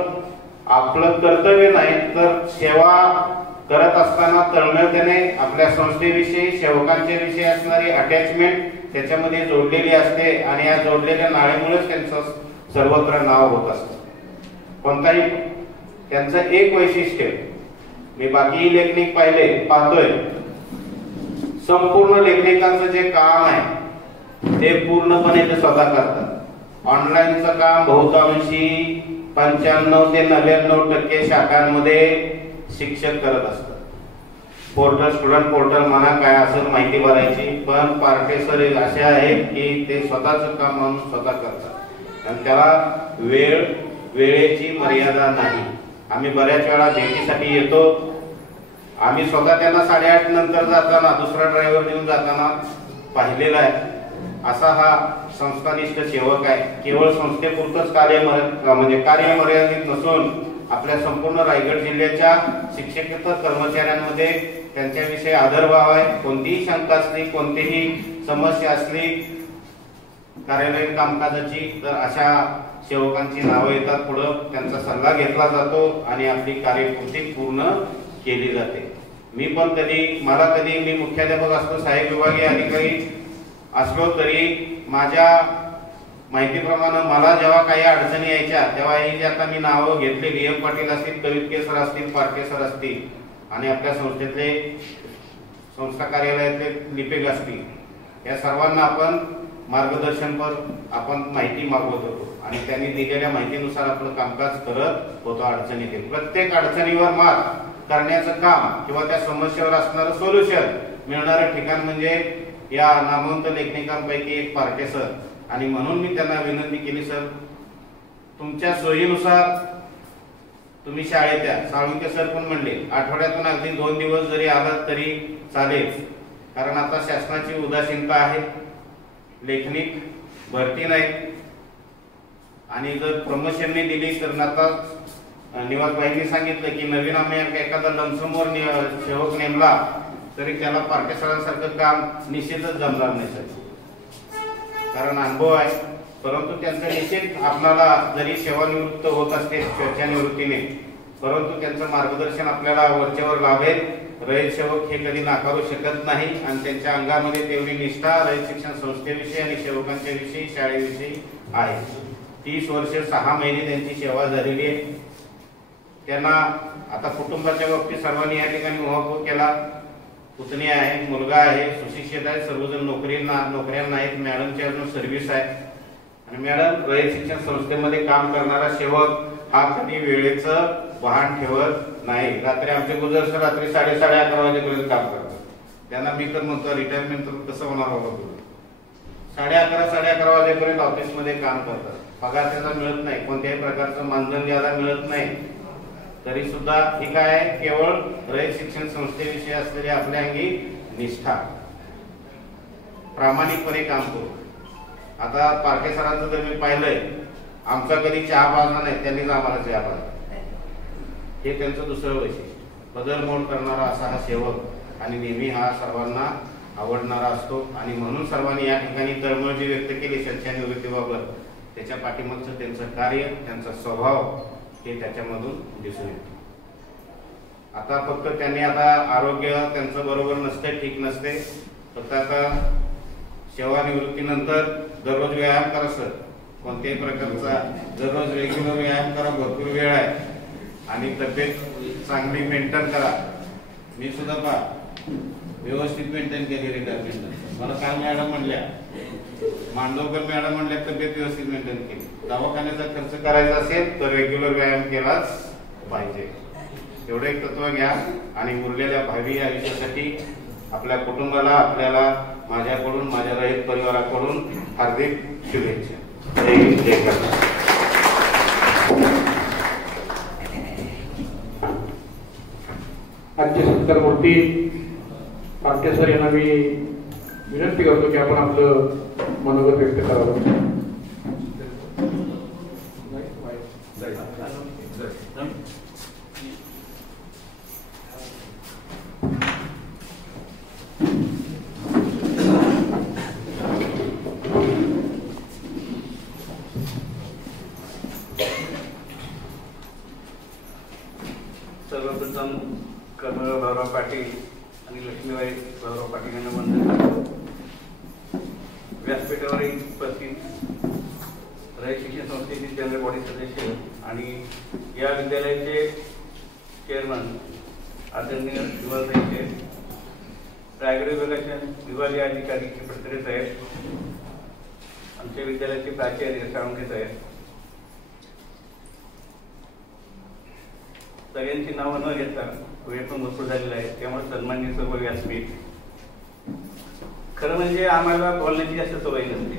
आपलं कर्तव्य नाही तर सेवा करत असताना तळमळतेने आपल्या संस्थेविषयी, सेवकांच्या विषयी असणारी अटॅचमेंट त्याच्यामध्ये जोडलेली असते आणि या जोडलेल्या नाळेमुळेच त्यांचं सर्वत्र नाव होत असतं. कोणताही त्यांचं एक वैशिष्ट्य मी बाकी लेखनिक पाहतोय, संपूर्ण लेखनिकांचं जे काम आहे ते पूर्णपणे ते स्वतः करतात. ऑनलाईनचं काम बहुतांशी 95 ते 99% शाखांमध्ये शिक्षक करत असतात. पोर्टल, स्टुडंट पोर्टल म्हणा, काय असेल माहिती भरायची, पण पार्टे सर असे आहेत की ते स्वतःच काम म्हणून स्वतः करतात आणि त्याला वेळेची मर्यादा नाही. आम्ही बऱ्याच वेळा भेटीसाठी येतो, आम्ही स्वतः त्यांना 8:30 नंतर जाताना, दुसरा ड्रायव्हर घेऊन जाताना पाहिलेला आहे. असा हा संस्थानिष्ठ सेवक आहे. केवळ संस्थेपुरतच कार्य मर्यादित नसून आपल्या संपूर्ण रायगड जिल्ह्याच्या शिक्षकेतर कर्मचाऱ्यांमध्ये त्यांच्याविषयी आदरभाव आहे. कोणतीही शंका असली, कोणतीही समस्या असली कार्यालयीन कामकाजाची, तर अशा सेवकांची नावं येतात पुढं, त्यांचा सल्ला घेतला जातो आणि आपली कार्यपूर्ती पूर्ण केली जाते. मी मुख्याध्यापक असतो, साहेब विभागीय अधिकारी असलो तरी माझ्या माहितीप्रमाणे मला जेव्हा काही अडचणी यायच्या तेव्हा ही जी आता मी नावं घेतलेली, एम पाटील असतील, कवितके सर असतील, पारखे सर असतील आणि आपल्या संस्थेतले संस्था कार्यालयातले लिपिक असतील, या सर्वांना आपण मार्गदर्शनपर आपण माहिती मागवत होतो आणि त्यांनी दिलेल्या माहितीनुसार आपलं कामकाज करत होतो. अडचणीतील प्रत्येक अडचणीवर मात करण्याचं काम किंवा त्या समस्येवर असणारं सोल्युशन मिळणारं ठिकाण म्हणजे या नामवंत लेखनिकांपैकी एक पारखे सर. आणि म्हणून मी त्यांना विनंती केली, सर तुमच्या सोयीनुसार तुम्ही शाळेत या. साळुंके सर पण म्हणले आठवड्यातून अगदी 2 दिवस जरी आलात तरी चालेल, कारण आता शासनाची उदासीनता आहे, लेखनिक भरती नाही आणि जर प्रमोशनने दिली तर आता निवासबाईंनी सांगितलं की नवीन आम्ही एखादा लमसमवर सेवक नेमला तरी त्याला पारखे सरांसारखं काम निश्चितच जमणार नाही सर, कारण अनुभव आहे. परंतु त्यांचं निश्चित आपल्याला जरी सेवानिवृत्त होत असते स्वेच्छानिवृत्तीने, परंतु त्यांचं मार्गदर्शन आपल्याला वरच्यावर लाभेल. रयत सेवक हे कधी नाकारू शकत नाही आणि त्यांच्या अंगामध्ये तेवढी निष्ठा रयत शिक्षण संस्थेविषयी आणि सेवकांच्या विषयी, शाळेविषयी आहे. 30 वर्ष 6 महिने त्यांची सेवा झालेली आहे. त्यांना आता कुटुंबाच्या बाबतीत सर्वांनी या ठिकाणी उहापोह केला. पुतणी आहे, मुलगा आहे, सुशिक्षित आहे, सर्वजण नोकऱ्यांना आहेत, मॅडमची अजून सर्व्हिस आहे. आणि मॅडम रयत शिक्षण संस्थेमध्ये काम करणारा सेवक हा कधी वेळेचं वाहन ठेवत नाही. रात्री आमचे गुजर सर रात्री 11:30 वाजेपर्यंत काम करतात. त्यांना मी तर म्हणतो रिटायरमेंट तर कसं होणार बाबा, 11:30 वाजेपर्यंत ऑफिसमध्ये काम करतात. पगार त्याचा मिळत नाही, कोणत्याही प्रकारचं मानधन द्यायला मिळत नाही, तरी सुद्धा ही काय आहे, केवळ रयत शिक्षण संस्थेविषयी असलेली आपल्या अंगी निष्ठा, प्रामाणिकपणे काम करू. आता पारखे सरांचं जर मी पाहिलंय, आमचा कधी चहा पाजला नाही, त्यांनीच आम्हाला चहा पाजला, हे त्यांचं दुसरं वैशिष्ट्य. बदल मोड करणारा असा हा सेवक आणि नेहमी हा सर्वांना आवडणारा असतो. आणि म्हणून सर्वांनी या ठिकाणी तळमळ जी व्यक्त केली स्वेच्छानिवृत्तीबाबत, त्याच्या पाठीमागचं त्यांचं कार्य, त्यांचा स्वभाव हे त्याच्यामधून दिसून येते. आता फक्त त्यांनी आता आरोग्य त्यांचं बरोबर नसते, ठीक नसते, फक्त आता सेवानिवृत्तीनंतर दररोज व्यायाम करा सर, कोणत्याही प्रकारचा दररोज रेग्युलर व्यायाम करा, भरपूर वेळ आहे आणि तब्येत चांगली मेंटेन करा. मी सुद्धा व्यवस्थित मेंटेन केली रिटायरमेंट. मला काल मॅडम म्हणल्या, मांडवकर मॅडम म्हणल्या तब्येत व्यवस्थित मेंटेन केली. दवाखान्याचा खर्च करायचा असेल तर रेग्युलर व्यायाम केलाच पाहिजे. एवढं एक तत्व घ्या आणि उरलेल्या भावी आयुष्यासाठी आपल्या कुटुंबाला, आपल्याला माझ्याकडून, माझ्या रयत परिवाराकडून हार्दिक शुभेच्छा. जय हिंद, जय महाराष्ट्र. आजचे सत्कार मूर्ती पारखे सर यांना मी विनंती करतो की आपण आपलं मनोगत व्यक्त करावं. सर्वप्रथम कर्नल भाऊराव पाटील आणि लक्ष्मीबाई भाऊराव पाटील यांना वंदन करतो. व्यासपीठावर उपस्थित रयत शिक्षण संस्थेचे जनरल बॉडी सदस्य आणि या विद्यालयाचे चेअरमन आदरणीय शिवासाहेब, रायगड विभागाच्या विभागीय अधिकारी फडतरे साहेब, आमच्या विद्यालयाचे प्राचार्य साळुंके साहेब, सगळ्यांची नावं न घेता वेळ पण भरपूर झालेला आहे, त्यामुळे सन्माननीय सर्व व्यासपीठ. खरं म्हणजे आम्हाला बोलण्याची जास्त सवय नसते.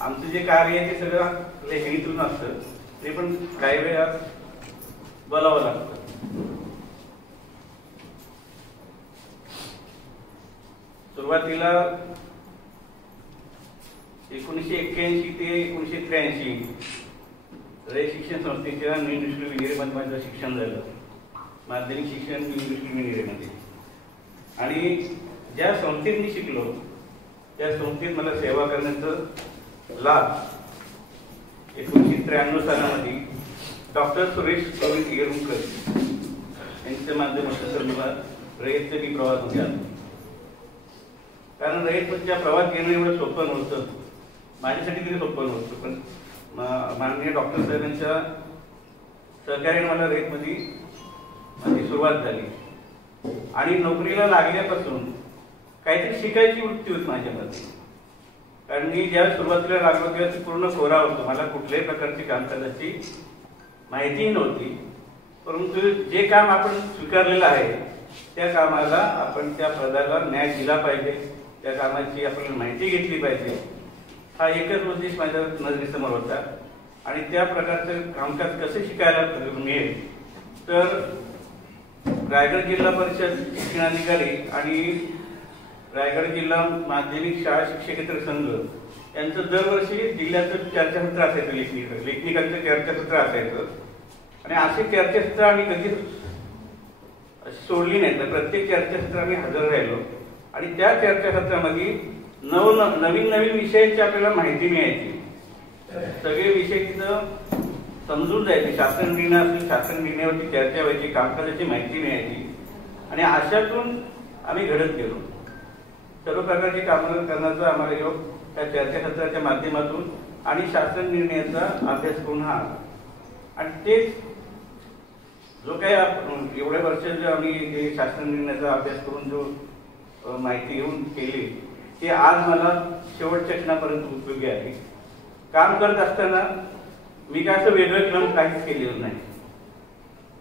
आमचं जे कार्य आहे ते सगळं लेखणीतून असतं, ते पण काही वेळा बोलावं लागतं. सुरुवातीला 1981 ते 1983 रयत शिक्षण संस्थेच्या मिनिस्ट्री विनिरेमध्ये माझं शिक्षण झालं, माध्यमिक शिक्षण मिनिस्ट्री विनिरेमध्ये. आणि ज्या संस्थेत मी शिकलो त्या संस्थेत मला सेवा करण्याचा लाभ 1993 सालामध्ये डॉक्टर सुरेश गोविंद येरुळकर यांच्या माध्यमातून तर मला रयतच्या मी प्रवासमध्ये आलो. कारण रयतच्या प्रवास घेणं एवढं सोपं नव्हतं, माझ्यासाठी तरी सोपं नव्हतं, पण माननीय डॉक्टर साहेबांच्या सहकार्याने मला रयतमध्ये माझी सुरुवात झाली आणि नोकरीला लागल्यापासून काहीतरी शिकायची वृत्ती होती माझ्यामध्ये. कारण मी ज्यावेळेस सुरुवातीला लागलो तेव्हा ती पूर्ण कोरा होतो, मला कुठल्याही प्रकारची कामकाजाची माहितीही नव्हती. परंतु जे काम आपण स्वीकारलेलं आहे त्या कामाला आपण त्या पदाला न्याय दिला पाहिजे, त्या कामाची आपण माहिती घेतली पाहिजे, हा एकच उद्देश माझ्या नजरेसमोर होता. आणि त्या प्रकारचं कामकाज कसं शिकायला मिळेल तर रायगड जिल्हा परिषद शिक्षणाधिकारी आणि रायगड जिल्हा माध्यमिक शाळा शिक्षकेतर संघ यांचं दरवर्षी जिल्ह्याचं चर्चासत्र असायचं, लेखनिकांचं चर्चासत्र असायचं. आणि अशी चर्चासत्र आम्ही कधीच सोडली नाही, तर प्रत्येक चर्चासत्र आम्ही हजर राहिलो आणि त्या चर्चासत्रामध्ये नवीन नवीन विषयांची आपल्याला माहिती मिळायची. सगळे विषय तिथं समजून जायचे, शासन निर्णय असेल शासन निर्णयावरची चर्चा व्हायची, कामकाजाची माहिती मिळायची आणि अशातून आम्ही घडत गेलो. सर्व प्रकारची कामं करण्याचा आम्हाला योग त्या चर्चासत्राच्या माध्यमातून आणि शासन निर्णयाचा अभ्यास करून हा. आणि तेच जो काही एवढ्या वर्ष जो आम्ही शासन निर्णयाचा अभ्यास करून जो माहिती घेऊन केली ते आज मला शेवटच्या क्षणापर्यंत उपयोगी आहे. काम करत असताना मी काय असं वेगळं क्रम काहीच केलेलं नाही.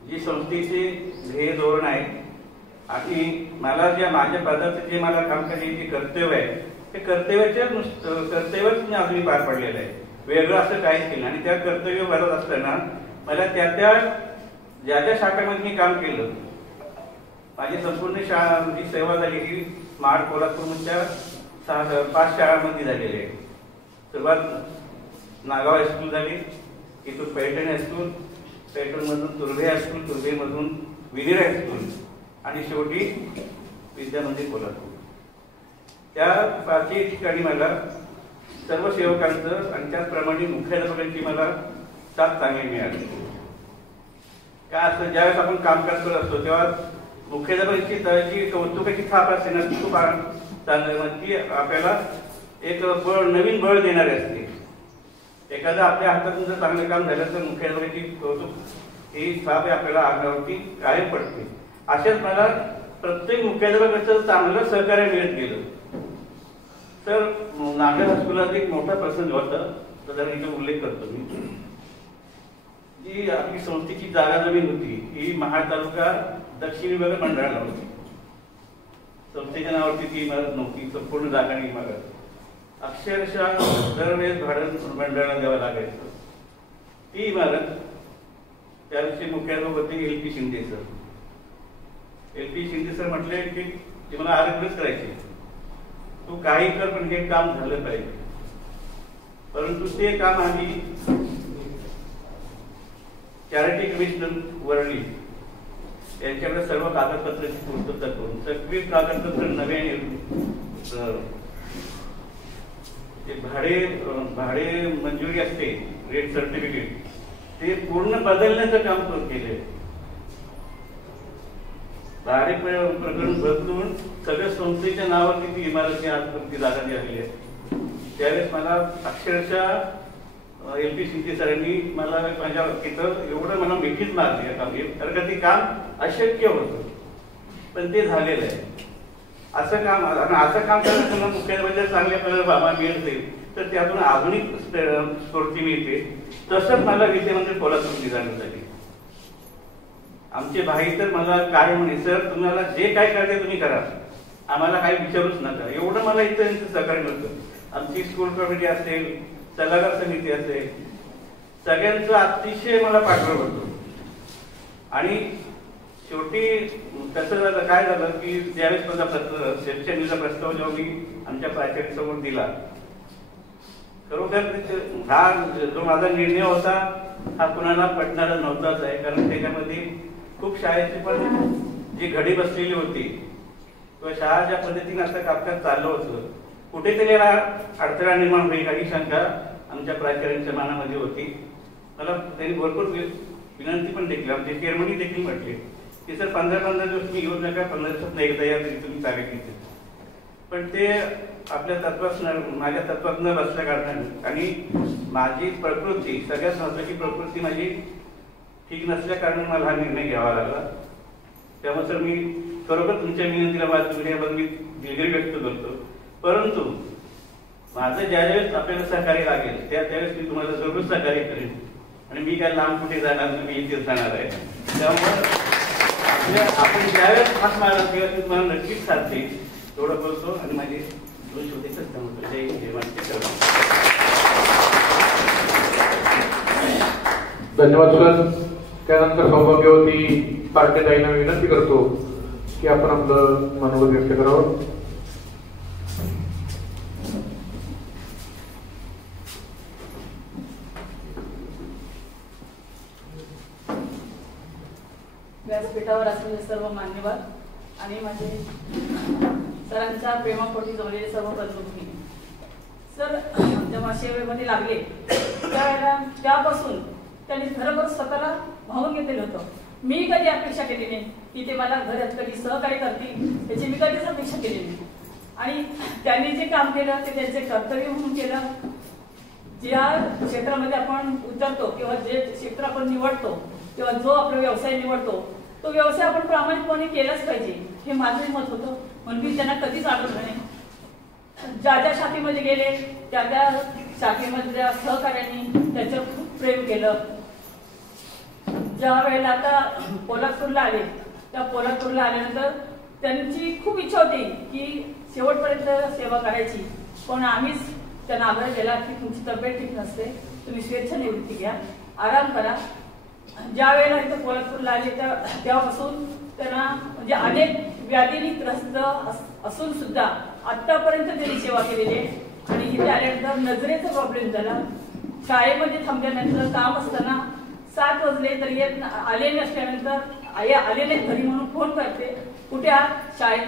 जी संस्थेचे ध्येय धोरण आहे आणि मला ज्या माझ्या पदाचं जे मला कामकाजी जे कर्तव्य आहे ते कर्तव्यच मी अजूनही पार पडलेलं आहे, वेगळं असं काहीच केलं. आणि त्या कर्तव्य करत असताना मला त्या ज्या शाखेमध्ये मी काम केलं, माझी संपूर्ण शाळा जी सेवा झाली ही स्मार्ट कोल्हापूरच्या 5 शाळांमध्ये झालेली आहे. सुरुवात नागाव हायस्कूल झाली, इथून पैठण हायस्कूल, पैठणमधून तुर्भे हायस्कूल, तुर्भेमधून विहीर हायस्कूल आणि शेवटी विद्यामंदिर कोल्हापूर. त्या 5 ठिकाणी मला सर्व सेवकांचं आणि त्याचप्रमाणे मुख्याध्यापकांची मला साथ चांगली मिळाली. काय असतं ज्यावेळेस आपण कामकाज करत असतो तेव्हा मुख्याध्यापकांची जी कौतुकाची थाप असते ना ती खूप ती आपल्याला एक नवीन बळ देणारी असते. एखादं आपल्या हातातून जर चांगलं काम झालं तर मुख्याध्यापकांची कौतुक ही थाप आपल्याला अंगावरती कायम पडते. अशाच मला प्रत्येक मुख्याध्यापकाचं चांगलं सहकार्य मिळत गेलं. तर नागद हायस्कूलात एक मोठा प्रसंग होता, तर इथे उल्लेख करतो मी. जी आपली संस्थेची जागा जमीन होती ही महाड तालुका दक्षिण विभाग मंडळाला होती. संस्थेच्या नावावरती ती इमारत नव्हती, संपूर्ण जागा आणि इमारत. अक्षरशः दरवेळेस भाडं मंडळाला द्यावं लागायचं. ती इमारत त्यावेळेचे मुख्याध्यापक होते LP Shinde sir. LP Shinde sir म्हटले की ते मला आग्रह करायचे, तू काही कर पण हे काम झालं पाहिजे. परंतु ते काम आम्ही चॅरिटी कमिशनर वरळी यांच्याकडे सर्व कागदपत्राची पूर्तता करून सगळी कागदपत्र नव्याने भाडे मंजुरी असते, रेट सर्टिफिकेट, ते पूर्ण बदलण्याचं काम केले. भाडे प्रकरण बदलून सगळ्या संस्थेच्या नावावरती ती इमारती आजपर्यंत जागा झालेली आहे. त्यावेळेस मला अक्षरशः LP शिंदे सरांनी मला माझ्या तिथं एवढं मला मिठीच मारली कारण का ते काम अशक्य होतं, पण ते झालेलं आहे. असं काम करताना मुख्याध्यापक चांगल्या प्रकारे बाबा मिळते तर त्यातून आधुनिक स्फूर्ती मिळते. तसंच मला विद्यामंदिर कोल्हापूर निघालं झाली. आमचे भाई तर मला काय म्हणे, सर तुम्हाला जे काय करायचं तुम्ही करा, आम्हाला काही विचारूच नका, एवढं मला इथं यांचं सहकार्य मिळतं. आमची स्कूल कमिटी असेल, सल्लागार समिती असेल, सगळ्यांचं अतिशय मला पाठबळ होतं. आणि शेवटी कसं झालं, काय झालं की ज्यावेळेस माझा शैक्षणिकचा प्रस्ताव जेव्हा मी आमच्या प्राचार्यासमोर दिला, खरोखर हा जो माझा निर्णय होता हा कुणाला पटणारा नव्हताच आहे. कारण त्याच्यामध्ये खूप शाळेची पण जी घडी बसलेली होती किंवा शाळा ज्या पद्धतीने असं कामकाज चाललं होतं कुठेतरी याला अडथळा निर्माण होईल ही शंका आमच्या प्राचार्यांच्या मनामध्ये होती. मला त्यांनी भरपूर विनंती पण देखील आमचे चेअरमनी देखील म्हटले की सर 15-15 दिवस तुम्ही येऊ नका, 15 दिवसात एकदा या तरी तुम्ही कार्य घेतले. पण ते आपल्या तत्वात माझ्या तत्वात न बसल्या कारणाने आणि माझी प्रकृती सगळ्यात महत्वाची प्रकृती माझी ठीक नसल्या कारणाने मला हा निर्णय घ्यावा लागला. त्यामुळे सर मी खरोखर तुमच्या विनंतीला बाजूने मी दिलगिरी व्यक्त करतो. परंतु माझं ज्यावेळेस आपल्याला सहकार्य लागेल त्यावेळेस मी तुम्हाला जरूर सहकार्य करेन आणि मी काय लांब कुठे जाणार मी इथेच जाणार आहे. त्यामुळे आपण ज्यावेळेस हात मारला त्यावेळेस मी तुम्हाला नक्कीच साथ देईल एवढं बोलतो आणि माझे 2 शब्द सांगतो. जय हिंद. धन्यवाद सर. त्यानंतर सौभाग्यवती पार्टीताईंना विनंती करतो की आपण आपलं मनोगत व्यक्त करावं. व्यासपीठावर असलेले सर्व मान्यवर आणि माझे सरांच्या प्रेमापोटी जमलेले सर्व बंधू सर जेव्हा सेवेमध्ये लागले त्यावेळेला त्यापासून त्यांनी खरोखर स्वतःला भावून घेतलेलं होतं. मी कधी अपेक्षा केली नाही की ते मला घरात कधी सहकार्य करतील त्याची मी कधीच अपेक्षा केली नाही. आणि त्यांनी जे काम केलं ते त्यांचे कर्तव्य म्हणून केलं. ज्या क्षेत्रामध्ये आपण उतरतो किंवा जे क्षेत्र आपण निवडतो किंवा जो आपला व्यवसाय निवडतो तो व्यवसाय आपण प्रामाणिकपणे केलाच पाहिजे हे माझं मत होतं. म्हणून मी त्यांना कधीच अडवलं नाही. ज्या ज्या शाखेमध्ये गेले त्या त्या शाखेमधल्या सहकार्यांनी त्याच्यावर खूप प्रेम केलं. ज्या वेळेला आता पोलादपूरला आले त्या पोलादपूरला आल्यानंतर त्यांची खूप इच्छा होती की शेवटपर्यंत सेवा करायची. पण आम्हीच त्यांना आग्रह केला की तुमची तब्येत ठीक नसते, तुम्ही स्वेच्छानिवृत्ती घ्या, आराम करा. ज्या वेळेला इथं पोलादपूरला आले तेव्हापासून त्यांना म्हणजे अनेक व्याधींनी त्रस्त असून सुद्धा आतापर्यंत त्यांनी सेवा केलेली आहे. आणि इथे आल्यानंतर नजरेचा प्रॉब्लेम झाला. शाळेमध्ये थांबल्यानंतर काम असताना 7 वाजले तरी आले नसल्यानंतर आई आले नाही घरी म्हणून फोन करते, कुठे आहात? शाळेत.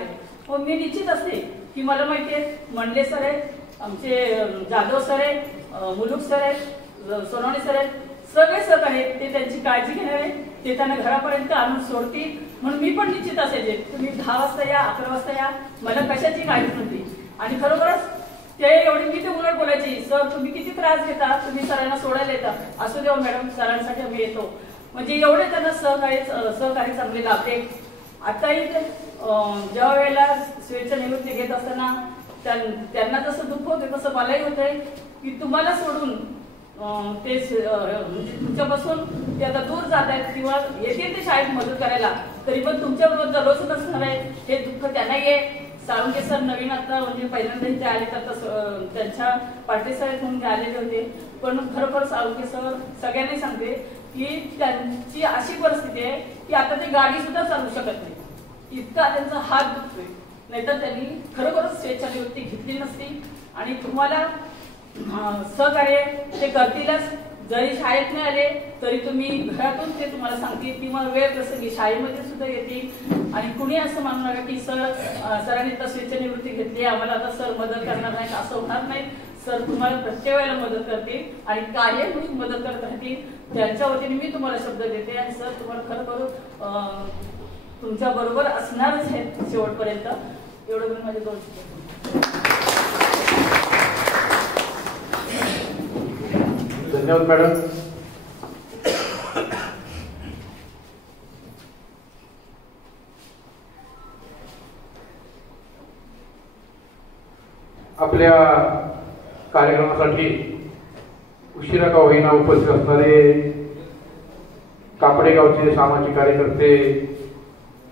मग मी निश्चित असते की मला माहिती आहे मंडले सर आहेत, आमचे जाधव सर आहेत, मुलुक सर आहेत, सोनवणे सर आहेत, सगळे सहकारी आहेत. ते त्यांची काळजी घेणार आहेत, ते त्यांना घरापर्यंत आणून सोडतील. म्हणून मी पण निश्चित असायचे तुम्ही 10 वाजता या, 11 वाजता या, मला कशाची काळजी नव्हती. आणि खरोखरच ते एवढी मी ते उलट बोलायची, सर तुम्ही किती त्रास घेता, तुम्ही सरांना सोडायला येता, असू देवा मॅडम सरांसाठी आम्ही येतो. म्हणजे एवढे त्यांना सहकारी चांगले लाभले. आताही ते ज्या वेळेला स्वेच्छानिवृत्ती घेत असताना त्यांना जसं दुःख होते तसं मलाही होतंय की तुम्हाला सोडून ते म्हणजे तुमच्यापासून ते आता दूर जात आहेत किंवा येतील ते शाळेत मदत करायला, तरी पण तुमच्याबरोबर दररोज नसणार आहे हे दुःख त्यांनाही आहे. साळुंके सर नवीन आता म्हणजे पहिल्यांदा इथे आले तर त्यांच्या पार्टीसाहेब म्हणून आलेले होते. पण खरोखर साळुंके सर सगळ्यांनी सांगते की त्यांची अशी परिस्थिती आहे की आता ते गाडी सुद्धा चालू शकत नाही, इतका त्यांचा हात दुखतोय. नाहीतर त्यांनी खरोखरच स्वेच्छानिवृत्ती घेतली नसती. आणि तुम्हाला सहकार्य ते करतीलच. जरी शाळेत नाही आले तरी तुम्ही घरातून ते तुम्हाला सांगतील किंवा वेळ प्रसंगी शाळेमध्ये सुद्धा येतील. आणि कुणी असं मानू नका की सरांनी तर स्वेच्छानिवृत्ती घेतली आम्हाला आता सर मदत करणार नाही, असं होणार नाही. सर तुम्हाला प्रत्येक वेळेला मदत करतील आणि कायम मदत करत राहतील. त्यांच्या वतीने मी तुम्हाला शब्द देते आणि सर तुम्हाला खरोखर तुमच्या बरोबर असणारच आहेत शेवटपर्यंत. एवढं मी माझे 2 धन्यवाद मॅडम. आपल्या कार्यक्रमासाठी उशिरा का होईना उपस्थित असणारे कापडे गावचे सामाजिक कार्यकर्ते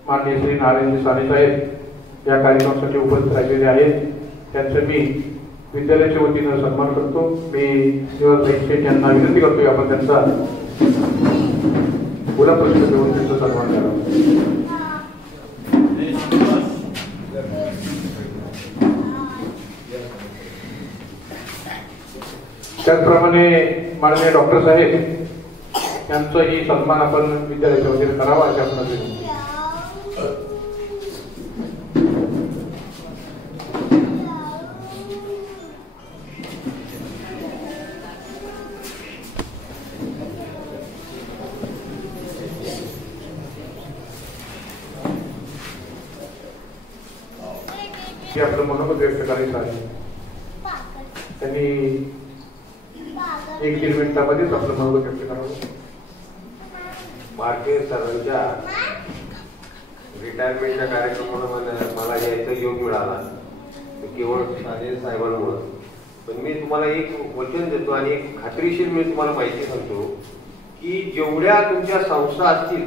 माननीय श्री नारायणजी साने साहेब या कार्यक्रमासाठी उपस्थित राहिलेले आहेत. त्यांचं मी विद्यालयाच्या वतीनं सन्मान करतो. मी निवास शेठ यांना विनंती करतोय आपण त्यांचा गुलाब पुष्प देऊन त्यांचा सन्मान करावा. त्याचप्रमाणे माननीय डॉक्टर साहेब यांचाही सन्मान आपण विद्यालयाच्या वतीने करावा अशी आपण विनंती. जे आपलं मनोगत व्यक्त करायचं आहे त्यांनी 1-1.5 मिनिटामध्येच आपलं मनोगत व्यक्त करावं. भारतीय सरांच्या रिटायरमेंटच्या कार्यक्रमाला मला यायचा योग मिळाला केवळ साने साहेबांमुळं. पण मी तुम्हाला एक वचन देतो आणि एक खात्रीशीर मी तुम्हाला माहिती सांगतो की जेवढ्या तुमच्या संस्था असतील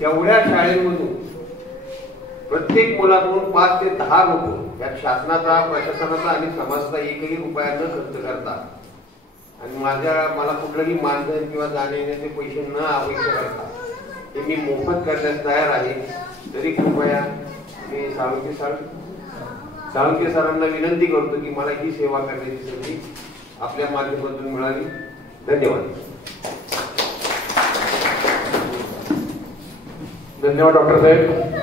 तेवढ्या शाळेमधून प्रत्येक मुलाकडून 5 ते 10 लोक या शासनाचा, प्रशासनाचा आणि समाजाचा 1ही रुपया न खर्च करता आणि मला कुठलंही मानधन किंवा जाणे येण्याचे पैसे न अपेक्षा करता हे मी मोफत करण्यास तयार आहे. तरी कृपया मी साळुंके सरांना विनंती करतो की मला ही सेवा करण्याची संधी आपल्या माध्यमातून मिळाली. धन्यवाद. धन्यवाद डॉक्टर साहेब.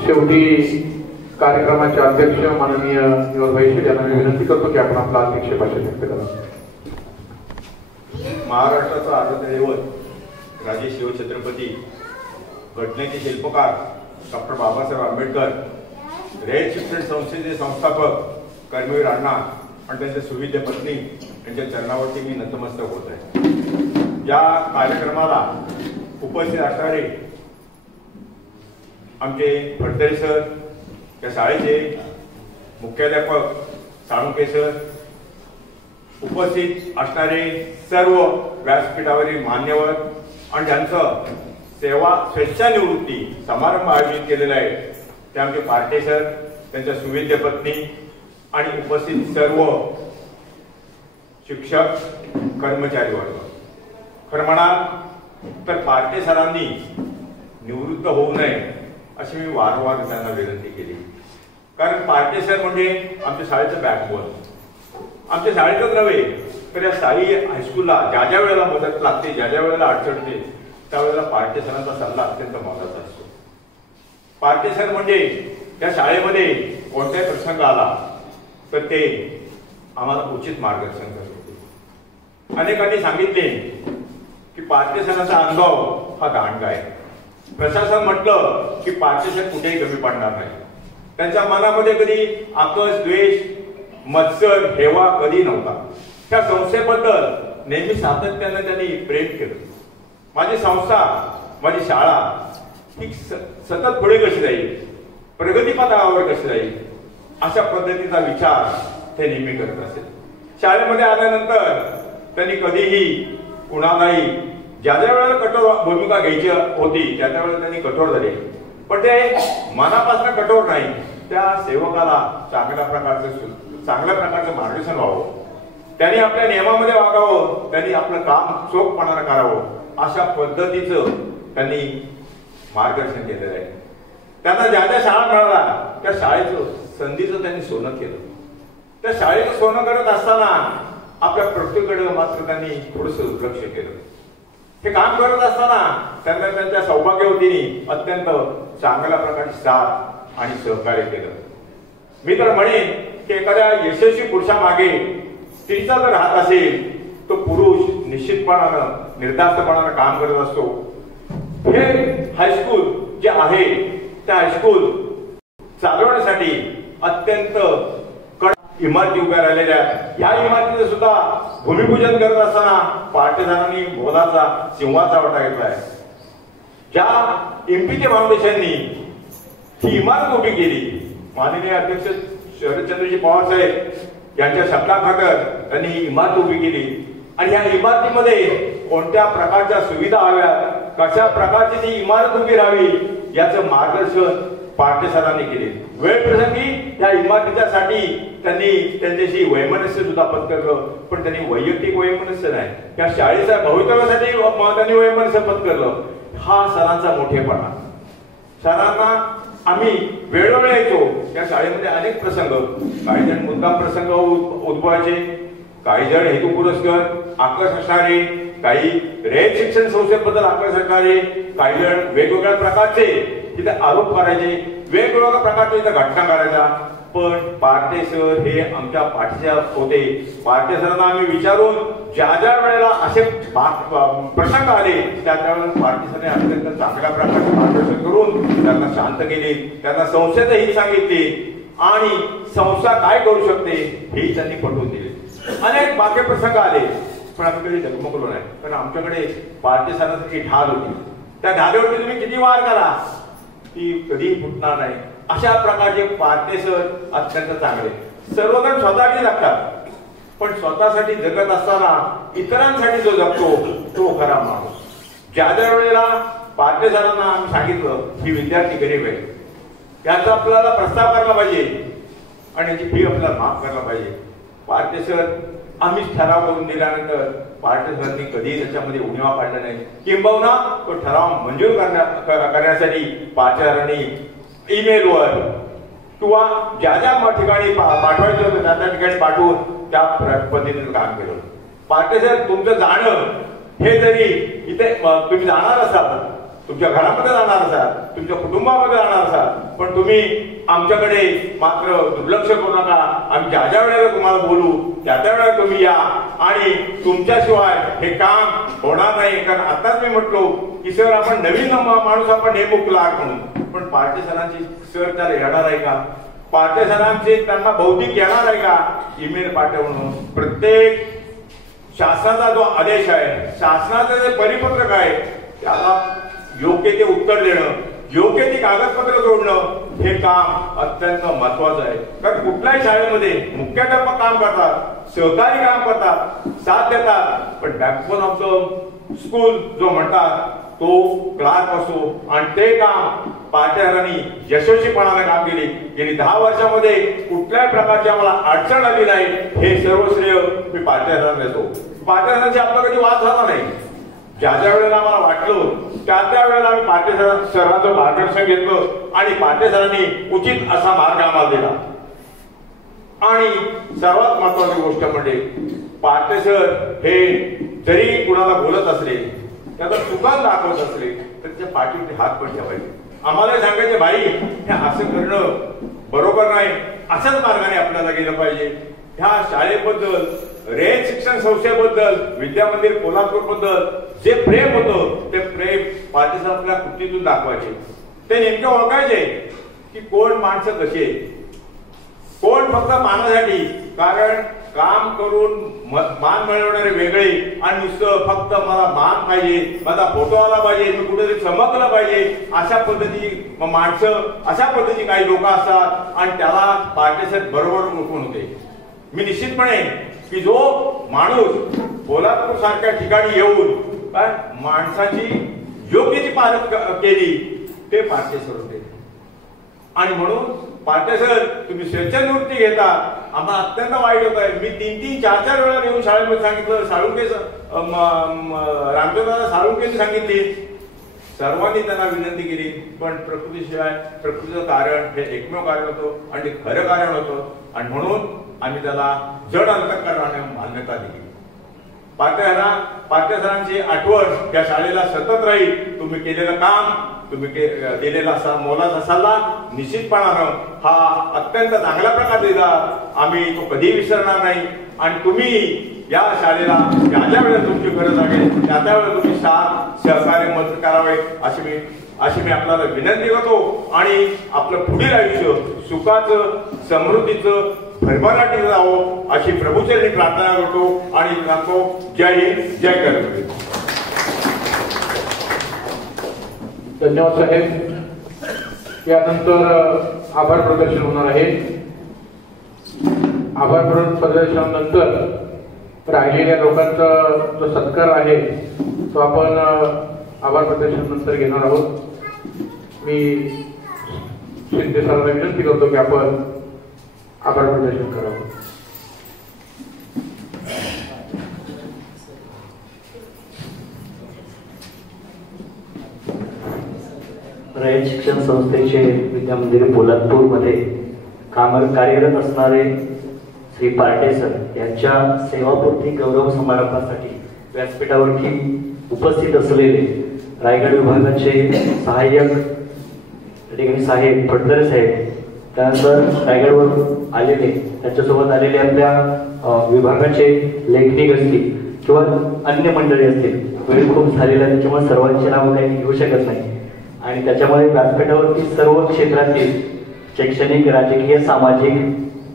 शेवटी कार्यक्रमाचे अध्यक्ष माननीय निवडभाई शेठ यांना मी विनंती करतो की आपण आपला अध्यक्ष भाषण व्यक्त करा. महाराष्ट्राचा आराध्य दैवत राजे शिवछत्रपती, घटनेचे शिल्पकार डॉक्टर बाबासाहेब आंबेडकर, रयत शिक्षण संस्थेचे संस्थापक कर्मवीर अण्णा आणि त्यांच्या सुविद्य पत्नी यांच्या चरणावरती मी नतमस्तक होत आहे. या कार्यक्रमाला उपस्थित असणारे आमचे फडतरे सर, या शाळेचे मुख्याध्यापक साळुंके सर, उपस्थित असणारे सर्व व्यासपीठावरील मान्यवर आणि ज्यांचं स्वेच्छानिवृत्ती समारंभ आयोजित केलेला आहे ते आमचे पार्टे सर, त्यांच्या सुविद्य पत्नी आणि उपस्थित सर्व शिक्षक कर्मचारी वर्ग. खरं म्हणाल तर पार्टे सरांनी निवृत्त होऊ नये अशी मी वारंवार त्यांना विनंती केली. कारण पार्टे सर म्हणजे आमच्या शाळेचं बॅकबोन. आमच्या शाळेतच नव्हे तर या साई हायस्कूलला ज्या ज्या वेळेला मदत लागते, ज्या ज्या वेळेला अडचणते त्यावेळेला पार्टे सरांचा सल्ला अत्यंत महत्वाचा असतो. पार्टे सर म्हणजे त्या शाळेमध्ये कोणताही प्रसंग आला तर ते आम्हाला उचित मार्गदर्शन करत होते. अनेकांनी सांगितले की पार्टे सरांचा अनुभव हा दांडगा आहे. प्रशासन म्हटलं की पार्टे सर कुठेही कमी पडणार नाही. त्यांच्या मनामध्ये कधी आकस, द्वेष, मत्सर, हेवा कधी नव्हता. त्या संस्थेबद्दल नेहमी सातत्याने त्यांनी प्रेम केलं. माझी संस्था, माझी शाळा ही सतत पुढे कशी जाईल, प्रगतीपथावर कशी जाईल अशा पद्धतीचा विचार ते नेहमी करत असेल. शाळेमध्ये आल्यानंतर त्यांनी कधीही कुणालाही ज्या ज्या वेळेला कठोर भूमिका घ्यायची होती त्या त्यावेळेला त्यांनी कठोर झाले. पण ते मनापासून कठोर नाही, त्या सेवकाला चांगल्या प्रकारचं मार्गदर्शन व्हावं, त्यांनी आपल्या नियमामध्ये वागावं, त्यांनी आपलं काम चोखपणानं करावं अशा पद्धतीचं त्यांनी मार्गदर्शन केलेलं आहे. त्यांना ज्या ज्या शाळा मिळाल्या त्या शाळेचं संधीचं त्यांनी सोनं केलं. त्या शाळेचं सोनं करत असताना आपल्या प्रत्येकाकडे मात्र त्यांनी थोडंसं दुर्लक्ष केलं. हे काम करत असताना त्यांना त्यांच्या सौभाग्यवतीने अत्यंत चांगल्या प्रकारची साथ आणि सहकार्य केलं. मी तर म्हणेन की एखाद्या यशस्वी पुरुषामागे स्त्रीचा जर हात असेल तो पुरुष निश्चितपणानं निर्धास्तपणानं काम करत असतो. हे हायस्कूल जे आहे त्या हायस्कूल चालवण्यासाठी अत्यंत कडक इमारती उभ्या राहिलेल्या आहेत. ह्या इमारतीचं सुद्धा भूमिपूजन करत असताना पार्टेदारांनी मोलाचा सिंहाचा वाटा घेतलाय. ज्या एमपीके फाउंडेशननी ही इमारत उभी केली, माननीय अध्यक्ष शरदचंद्रजी पवार साहेब यांच्या शब्दाखातर त्यांनी ही इमारत उभी केली. आणि या इमारतीमध्ये कोणत्या प्रकारच्या सुविधा हव्यात, कशा प्रकारची ती इमारत उभी राहावी याचं मार्गदर्शन पार्टे सरांनी केले. वेळ प्रसंगी या इमारतीसाठी त्यांनी त्यांच्याशी वैमनस्य सुद्धा पत्करलं. पण त्यांनी वैयक्तिक वैमनस्य नाही, या शाळेच्या भवितव्यासाठी त्यांनी वैमनस्य पत्करलं. हा सरांचा मोठेपणा. सरांना आम्ही वेळोवेळी येतो. या शाळेमध्ये अनेक प्रसंग, काही जण मुद्दाम प्रसंग उद्भवायचे, काही जण हेतू पुरस्कार आकर्षक असणारे, काही रयत शिक्षण संस्थेबद्दल आकर्षक असणारे, काही जण वेगवेगळ्या प्रकारचे तिथे आरोप करायचे, वेगवेगळ्या प्रकारच्या इथे घटना करायच्या. पण पार्टे सर हे आमच्या पाठीच्या होते. पार्टे सरांना आम्ही विचारून ज्या ज्या वेळेला असे प्रसंग आले त्या त्यावेळेला पार्टे सरने अत्यंत चांगल्या प्रकारचे मार्गदर्शन करून त्यांना शांत केले. त्यांना संस्थेचं हित सांगितले आणि संस्था काय करू शकते हे त्यांनी पटवून दिले. अनेक बाकी प्रसंग आले पण आम्ही कधी डगमगलो नाही, कारण आमच्याकडे पार्टीसांची ढाल होती. त्या ढालेवरती तुम्ही किती वार करा ती कधी फुटणार नाही. अशा प्रकारचे पार्टेसर अत्यंत चांगले. सर्वजण स्वतःसाठी जगतात पण स्वतःसाठी जगत असताना इतरांसाठी जो जगतो तो खरा माणूस. ज्या ज्या वेळेला पार्टेसरांना आम्ही सांगितलं की विद्यार्थी गरीब आहे, याचा आपल्याला प्रस्ताव करायला पाहिजे आणि याची फी आपल्याला माफ करायला पाहिजे. पार्टेसर आम्हीच ठराव करून दिल्यानंतर पार्टेसरांनी कधीही त्याच्यामध्ये उणिवा काढला नाही. किंबहुना तो ठराव मंजूर करण्यासाठी पार्टेसरांनी ईमेलवर किंवा ज्या ज्या ठिकाणी पाठवायचं होतं त्या त्या ठिकाणी पाठवून त्या पद्धतीने काम केलं. पार्टेसर तुमचं जाणं हे जरी इथे तुम्ही जाणार असाल, तुमच्या घरामध्ये जाणार असाल, तुमच्या कुटुंबामध्ये जाणार असाल, पण तुम्ही आमच्याकडे मात्र दुर्लक्ष करू नका. आम्ही ज्या ज्या वेळेला तुम्हाला बोलू त्या त्या वेळेला तुम्ही या आणि तुमच्याशिवाय हे काम होणार नाही. कारण आताच मी म्हटलो की सर आपण नवीन माणूस आपण नेमूक लाग म्हणून, पण पार्टेसरांची सर त्याला येणार आहे का? पार्टेसरांचे त्यांना बौद्धिक येणार आहे का? ईमेल पाठवणं, प्रत्येक शासनाचा जो आदेश आहे, शासनाचं जे परिपत्रक आहे त्याला योग्य ते उत्तर देणं, योग्य ती कागदपत्र जोडणं हे काम अत्यंत महत्वाचं आहे. कारण कुठल्याही शाळेमध्ये मुख्याध्यापक काम करतात, सहकारी काम करतात, साथ देतात, पण बॅकबोन ऑफ द स्कूल जो म्हणतात तो क्लार्क असो आणि ते काम पार्टेसरांनी यशस्वीपणाने काम केली. गेली 10 वर्षामध्ये कुठल्याही प्रकारची आम्हाला अडचण आली नाही. हे सर्व श्रेय मी पार्टेसरांना देतो. पार्टेसरांशी आपला कधी वाद झाला नाही. ज्या ज्या वेळेला आम्हाला वाटलं त्या त्या वेळेला आम्ही पार्टेसरांचं मार्गदर्शन घेतलं आणि पार्टेसरांनी उचित असा मार्ग आम्हाला दिला. आणि सर्वात महत्वाची गोष्ट म्हणजे पार्टेसर हे जरी कुणाला बोलत असले, त्याचा चुका दाखवत असले तर त्याच्या पाठीवरती हात पण ठेवायचे. आम्हाला सांगायचे भाई हे असं करणं बरोबर नाही, अशाच मार्गाने आपल्याला गेलं पाहिजे. ह्या शाळेबद्दल, रयत शिक्षण संस्थेबद्दल, विद्यामंदिर कोल्हापूर बद्दल जे प्रेम होतं ते प्रेम पार्टेसर आपल्या कृतीतून दाखवायचे. ते नेमके ओळखायचे की कोण माणसं कशी आहे, कोण फक्त मानासाठी, कारण काम करून मान मिळवणारे वेगळे आणि नुसतं फक्त मला मान पाहिजे, माझा फोटो आला पाहिजे, मी कुठेतरी चमकलं पाहिजे, अशा पद्धतीची माणसं, अशा पद्धतीची काही लोक असतात आणि त्याला पार्टेसर बरोबर ओळखून होते. मी निश्चितपणे की जो माणूस कोल्हापूर सारख्या ठिकाणी येऊन काय माणसाची योग्य ती पालक केली ते पार्टेसर होते. आणि म्हणून पार्टेसर तुम्ही स्वेच्छानिवृत्ती घेता, आम्हाला अत्यंत वाईट होत आहे. मी 3-3, 4-4 वेळा येऊन शाळेमध्ये सांगितलं, साळुंके रामचंद्रदादा साळुंकेंनी सांगितली, सर्वांनी त्यांना विनंती केली, पण प्रकृतीशिवाय प्रकृतीचं कारण हे एकमेव कारण होतं आणि खरं कारण होतं. आणि म्हणून आम्ही त्याला जड अंतःकरणाने मान्यता दिली. पार्टेसरांची आठवण त्या शाळेला सतत राहील. तुम्ही केलेलं काम, तुम्ही दिलेला मोलाचा सल्ला निश्चितपणानं हा अत्यंत चांगल्या प्रकारे दिला. आम्ही तो कधी विसरणार नाही. आणि तुम्ही या शाळेला ज्या ज्या वेळेला तुमची गरज लागेल त्या त्या वेळेला तुम्ही साथ सहकार्य मदत करावे अशी मी आपल्याला विनंती करतो. आणि आपलं पुढील आयुष्य सुखाचं, समृद्धीचं, भरभराटीचं जावं अशी प्रभूचरणी प्रार्थना करतो आणि सांगतो जय हिंद, जय कर्मवीर. धन्यवाद साहेब. यानंतर आभार प्रदर्शन होणार आहे. आभार प्रदर्शनानंतर राहिलेल्या लोकांचा जो सत्कार आहे तो आपण आभार प्रदर्शन नंतर घेणार आहोत. मी शिंदे सरांना विनंती करतो की आपण आभार प्रदर्शन करावं. रयत शिक्षण संस्थेचे विद्यामंदिर पोलादपूरमध्ये कार्यरत असणारे श्री पार्टेसर यांच्या सेवापूर्ती गौरव समारंभासाठी व्यासपीठावरती उपस्थित असलेले रायगड विभागाचे सहाय्यक साहेब फडतरे साहेब, त्यानंतर रायगडवर आलेले त्यांच्यासोबत आलेले आपल्या विभागाचे लेखनिक असतील किंवा अन्य मंडळी असतील. वेळ खूप झालेला आहे त्याच्यामुळे सर्वांची नावं काही घेऊ शकत नाही आणि त्याच्यामुळे व्यासपीठावरती सर्व क्षेत्रातील शैक्षणिक, राजकीय, सामाजिक,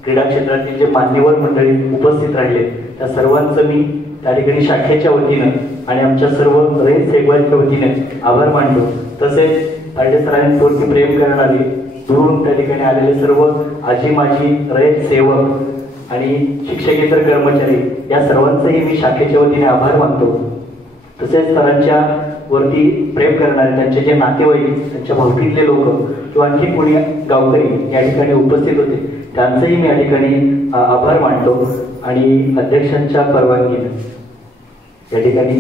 क्रीडा क्षेत्रातील जे मान्यवर मंडळी उपस्थित राहिले त्या सर्वांचं मी त्या ठिकाणी शाखेच्या वतीनं आणि आमच्या सर्व रयत सेवकांच्या वतीने आभार मानतो. तसेच पार्टे सरांवरती प्रेम करणारे दुरून त्या ठिकाणी आलेले सर्व आजी माजी रयत सेवक आणि शिक्षकेतर कर्मचारी या सर्वांचंही मी शाखेच्या वतीने आभार मानतो. तसेच सरांच्या वरती प्रेम करणारे त्यांचे जे नातेवाईक, त्यांच्या भावकीतले लोक किंवा आणखी कोणी गावकरी या ठिकाणी उपस्थित होते त्यांचंही मी या ठिकाणी आभार मानतो. आणि अध्यक्षांच्या परवानगीने या ठिकाणी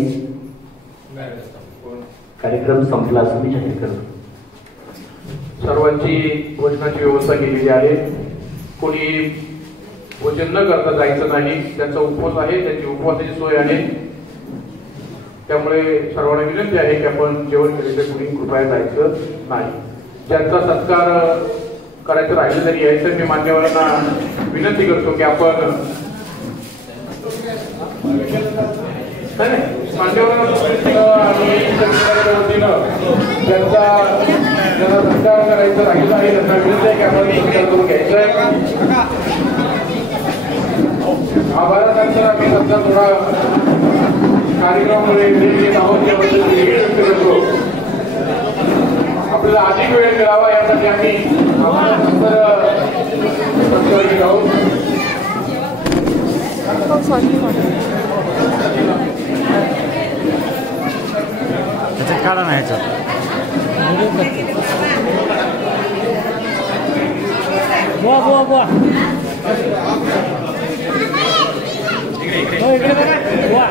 कार्यक्रम संपला असं मी जाहीर करतो. सर्वांची भोजनाची व्यवस्था केलेली आहे. कोणी भोजन न करता जायचं नाही. त्यांचा उपवास आहे, त्यांची उपवासाची सोय आहे. त्यामुळे सर्वांना विनंती आहे की आपण जेवण केलेलं कुणी कृपया जायचं नाही. ज्यांचा सत्कार करायचं राहिलं तरी यायचं मी मान्यवरांना विनंती करतो की आपण मान्यवरांना ज्यांचा सत्कार करायचं राहिलं आहे त्यांना विनंती आहे की आपण सत्कार करून घ्यायचं आहे. आभारानंतर आम्ही सध्या थोडा कार्यक्रमामध्ये घेत आहोत त्याबद्दल व्यक्त करतो. आपल्याला अधिक वेळ मिळावा यासाठी आम्ही सत्कार घेत आहोत. त्याच्यात काढा नाही ह्याच्यात बुवा बुवा बुवा इकडे बघा बुवा